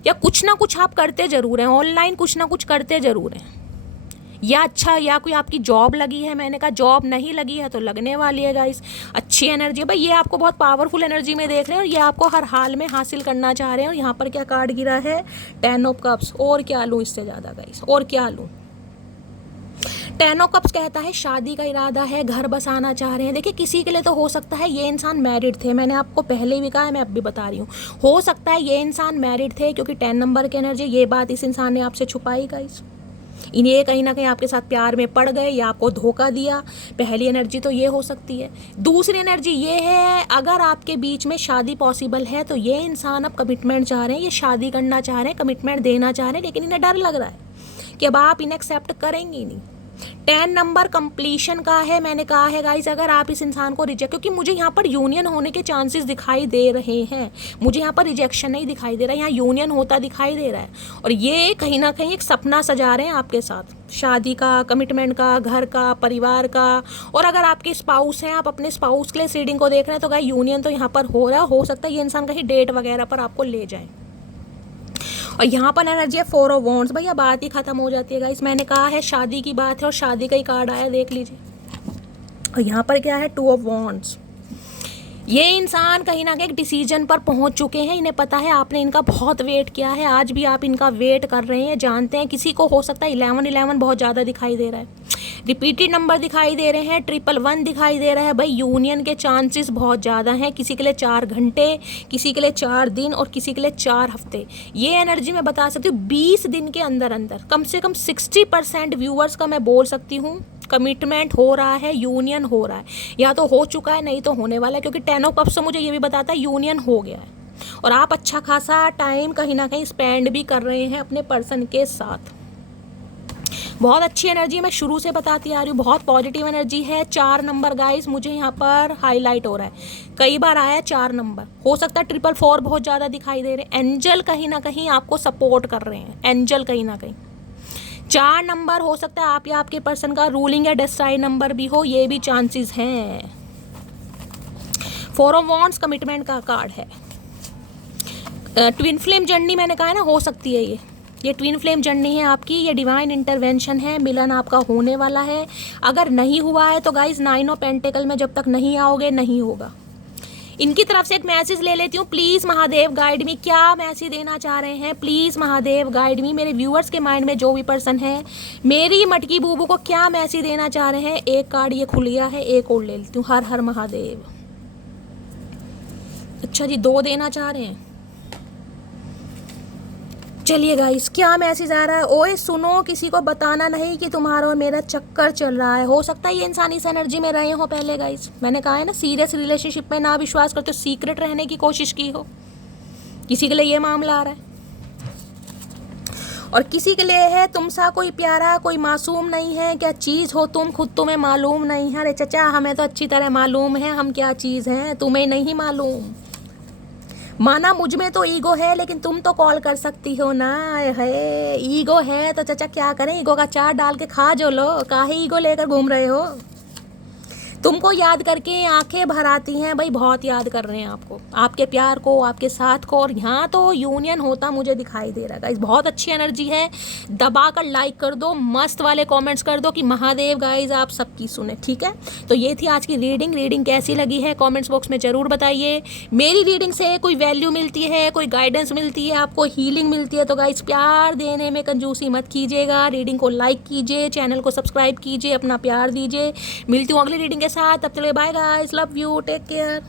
या कुछ ना कुछ आप करते ज़रूर हैं, ऑनलाइन कुछ ना कुछ करते ज़रूर हैं। या अच्छा, या कोई आपकी जॉब लगी है, मैंने कहा जॉब नहीं लगी है तो लगने वाली है गाइस, अच्छी एनर्जी है भाई, ये आपको बहुत पावरफुल एनर्जी में देख रहे हैं और ये आपको हर हाल में हासिल करना चाह रहे हैं। और यहाँ पर क्या कार्ड गिरा है, 10 ऑफ कप्स। और क्या लूँ इससे ज़्यादा गाइस, और क्या लूँ। 10 ऑफ कप्स कहता है शादी का इरादा है, घर बसाना चाह रहे हैं। देखिए किसी के लिए तो हो सकता है ये इंसान मैरिड थे, मैंने आपको पहले भी कहा है, मैं अब भी बता रही हूँ, हो सकता है ये इंसान मैरिड थे, क्योंकि 10 नंबर की एनर्जी, ये बात इस इंसान ने आपसे छुपाई गाइस, इन्हें कहीं ना कहीं आपके साथ प्यार में पड़ गए या आपको धोखा दिया। पहली एनर्जी तो ये हो सकती है। दूसरी एनर्जी ये है, अगर आपके बीच में शादी पॉसिबल है तो ये इंसान अब कमिटमेंट चाह रहे हैं, ये शादी करना चाह रहे हैं, कमिटमेंट देना चाह रहे हैं, लेकिन इन्हें डर लग रहा है कि अब आप इन्हें एक्सेप्ट करेंगे नहीं। 10 नंबर कंप्लीशन का है। मैंने कहा है गाइस, अगर आप इस इंसान को रिजेक्ट, क्योंकि मुझे यहाँ पर यूनियन होने के चांसेस दिखाई दे रहे हैं, मुझे यहाँ पर रिजेक्शन नहीं दिखाई दे रहा है, यहाँ यूनियन होता दिखाई दे रहा है। और ये कहीं ना कहीं एक सपना सजा रहे हैं आपके साथ, शादी का, कमिटमेंट का, घर का, परिवार का। और अगर आपके स्पाउस हैं, आप अपने स्पाउस के लिए रीडिंग को देख रहे हैं, तो गाइस यूनियन तो यहाँ पर हो रहा, हो सकता है ये इंसान कहीं डेट वगैरह पर आपको ले जाए। और यहाँ पर एनर्जी है 4 ऑफ वॉन्ड्स। भैया बात ही खत्म हो जाती है गाइस, मैंने कहा है शादी की बात है और शादी का ही कार्ड आया, देख लीजिए। और यहाँ पर क्या है, 2 ऑफ वॉन्ड्स। ये इंसान कहीं ना कहीं एक डिसीजन पर पहुंच चुके हैं, इन्हें पता है आपने इनका बहुत वेट किया है, आज भी आप इनका वेट कर रहे हैं। जानते हैं किसी को हो सकता है 11 बहुत ज़्यादा दिखाई दे रहा है, रिपीटेड नंबर दिखाई दे रहे हैं, 111 दिखाई दे रहा है। भाई यूनियन के चांसेस बहुत ज़्यादा हैं, किसी के लिए 4 घंटे, किसी के लिए 4 दिन और किसी के लिए 4 हफ्ते। ये एनर्जी मैं बता सकती हूँ 20 दिन के अंदर अंदर कम से कम 60% व्यूअर्स का मैं बोल सकती हूँ कमिटमेंट हो रहा है, यूनियन हो रहा है, या तो हो चुका है नहीं तो होने वाला है, क्योंकि 10 ऑफ कप्स से मुझे ये भी बताता है यूनियन हो गया है। और आप अच्छा खासा टाइम कहीं ना कहीं स्पेंड भी कर रहे हैं अपने पर्सन के साथ। बहुत अच्छी एनर्जी है, मैं शुरू से बताती आ रही हूँ, बहुत पॉजिटिव एनर्जी है। 4 नंबर गाइस मुझे यहाँ पर हाईलाइट हो रहा है, कई बार आया 4 नंबर, हो सकता है 444 बहुत ज़्यादा दिखाई दे रहे हैं। एंजल कहीं ना कहीं आपको सपोर्ट कर रहे हैं, एंजल कहीं ना कहीं। 4 नंबर हो सकता है आप या आपके पर्सन का रूलिंग या डेस्टाइन नंबर भी हो, ये भी चांसेस हैं। 4 ऑफ वॉन्ड्स कमिटमेंट का कार्ड है। ट्विन फ्लेम जर्नी मैंने कहा है ना, हो सकती है ये ट्विन फ्लेम जर्नी है आपकी, ये डिवाइन इंटरवेंशन है, मिलन आपका होने वाला है। अगर नहीं हुआ है तो गाइज 9 ऑफ पेंटिकल में जब तक नहीं आओगे नहीं होगा। इनकी तरफ से एक मैसेज ले लेती हूँ, प्लीज़ महादेव गाइड मी, क्या मैसेज देना चाह रहे हैं, प्लीज़ महादेव गाइड मी। मेरे व्यूअर्स के माइंड में जो भी पर्सन है, मेरी मटकी बूबू को क्या मैसेज देना चाह रहे हैं। एक कार्ड ये खुल गया है, एक और ले लेती हूँ। हर हर महादेव। अच्छा जी, 2 देना चाह रहे हैं। चलिए गाइस, क्या मैसेज आ रहा है। ओए सुनो, किसी को बताना नहीं कि तुम्हारा और मेरा चक्कर चल रहा है। हो सकता है ये इंसान इस एनर्जी में रहे हो पहले गाइस, मैंने कहा है ना सीरियस रिलेशनशिप में ना विश्वास करते हो, सीक्रेट रहने की कोशिश की हो, किसी के लिए ये मामला आ रहा है। और किसी के लिए है तुमसा कोई प्यारा, कोई मासूम नहीं है, क्या चीज़ हो तुम, खुद तुम्हें मालूम नहीं है। अरे चचा, हमें तो अच्छी तरह मालूम है हम क्या चीज़ हैं, तुम्हें नहीं मालूम। माना मुझ में तो ईगो है, लेकिन तुम तो कॉल कर सकती हो ना। है ईगो है तो चचा क्या करें, ईगो का चाट डाल के खा जो लो, काहे ईगो लेकर घूम रहे हो। तुमको याद करके आंखें भर आती हैं भाई, बहुत याद कर रहे हैं आपको, आपके प्यार को, आपके साथ को। और यहाँ तो यूनियन होता मुझे दिखाई दे रहा है गाइस, बहुत अच्छी एनर्जी है। दबा कर लाइक कर दो, मस्त वाले कमेंट्स कर दो कि महादेव गाइस आप सबकी सुने, ठीक है। तो ये थी आज की रीडिंग कैसी लगी है कॉमेंट्स बॉक्स में ज़रूर बताइए। मेरी रीडिंग से कोई वैल्यू मिलती है, कोई गाइडेंस मिलती है, आपको हीलिंग मिलती है तो गाइस प्यार देने में कंजूसी मत कीजिएगा। रीडिंग को लाइक कीजिए, चैनल को सब्सक्राइब कीजिए, अपना प्यार दीजिए। मिलती हूँ अगली रीडिंग के साथ, तब चलिए bye guys, love you, take care.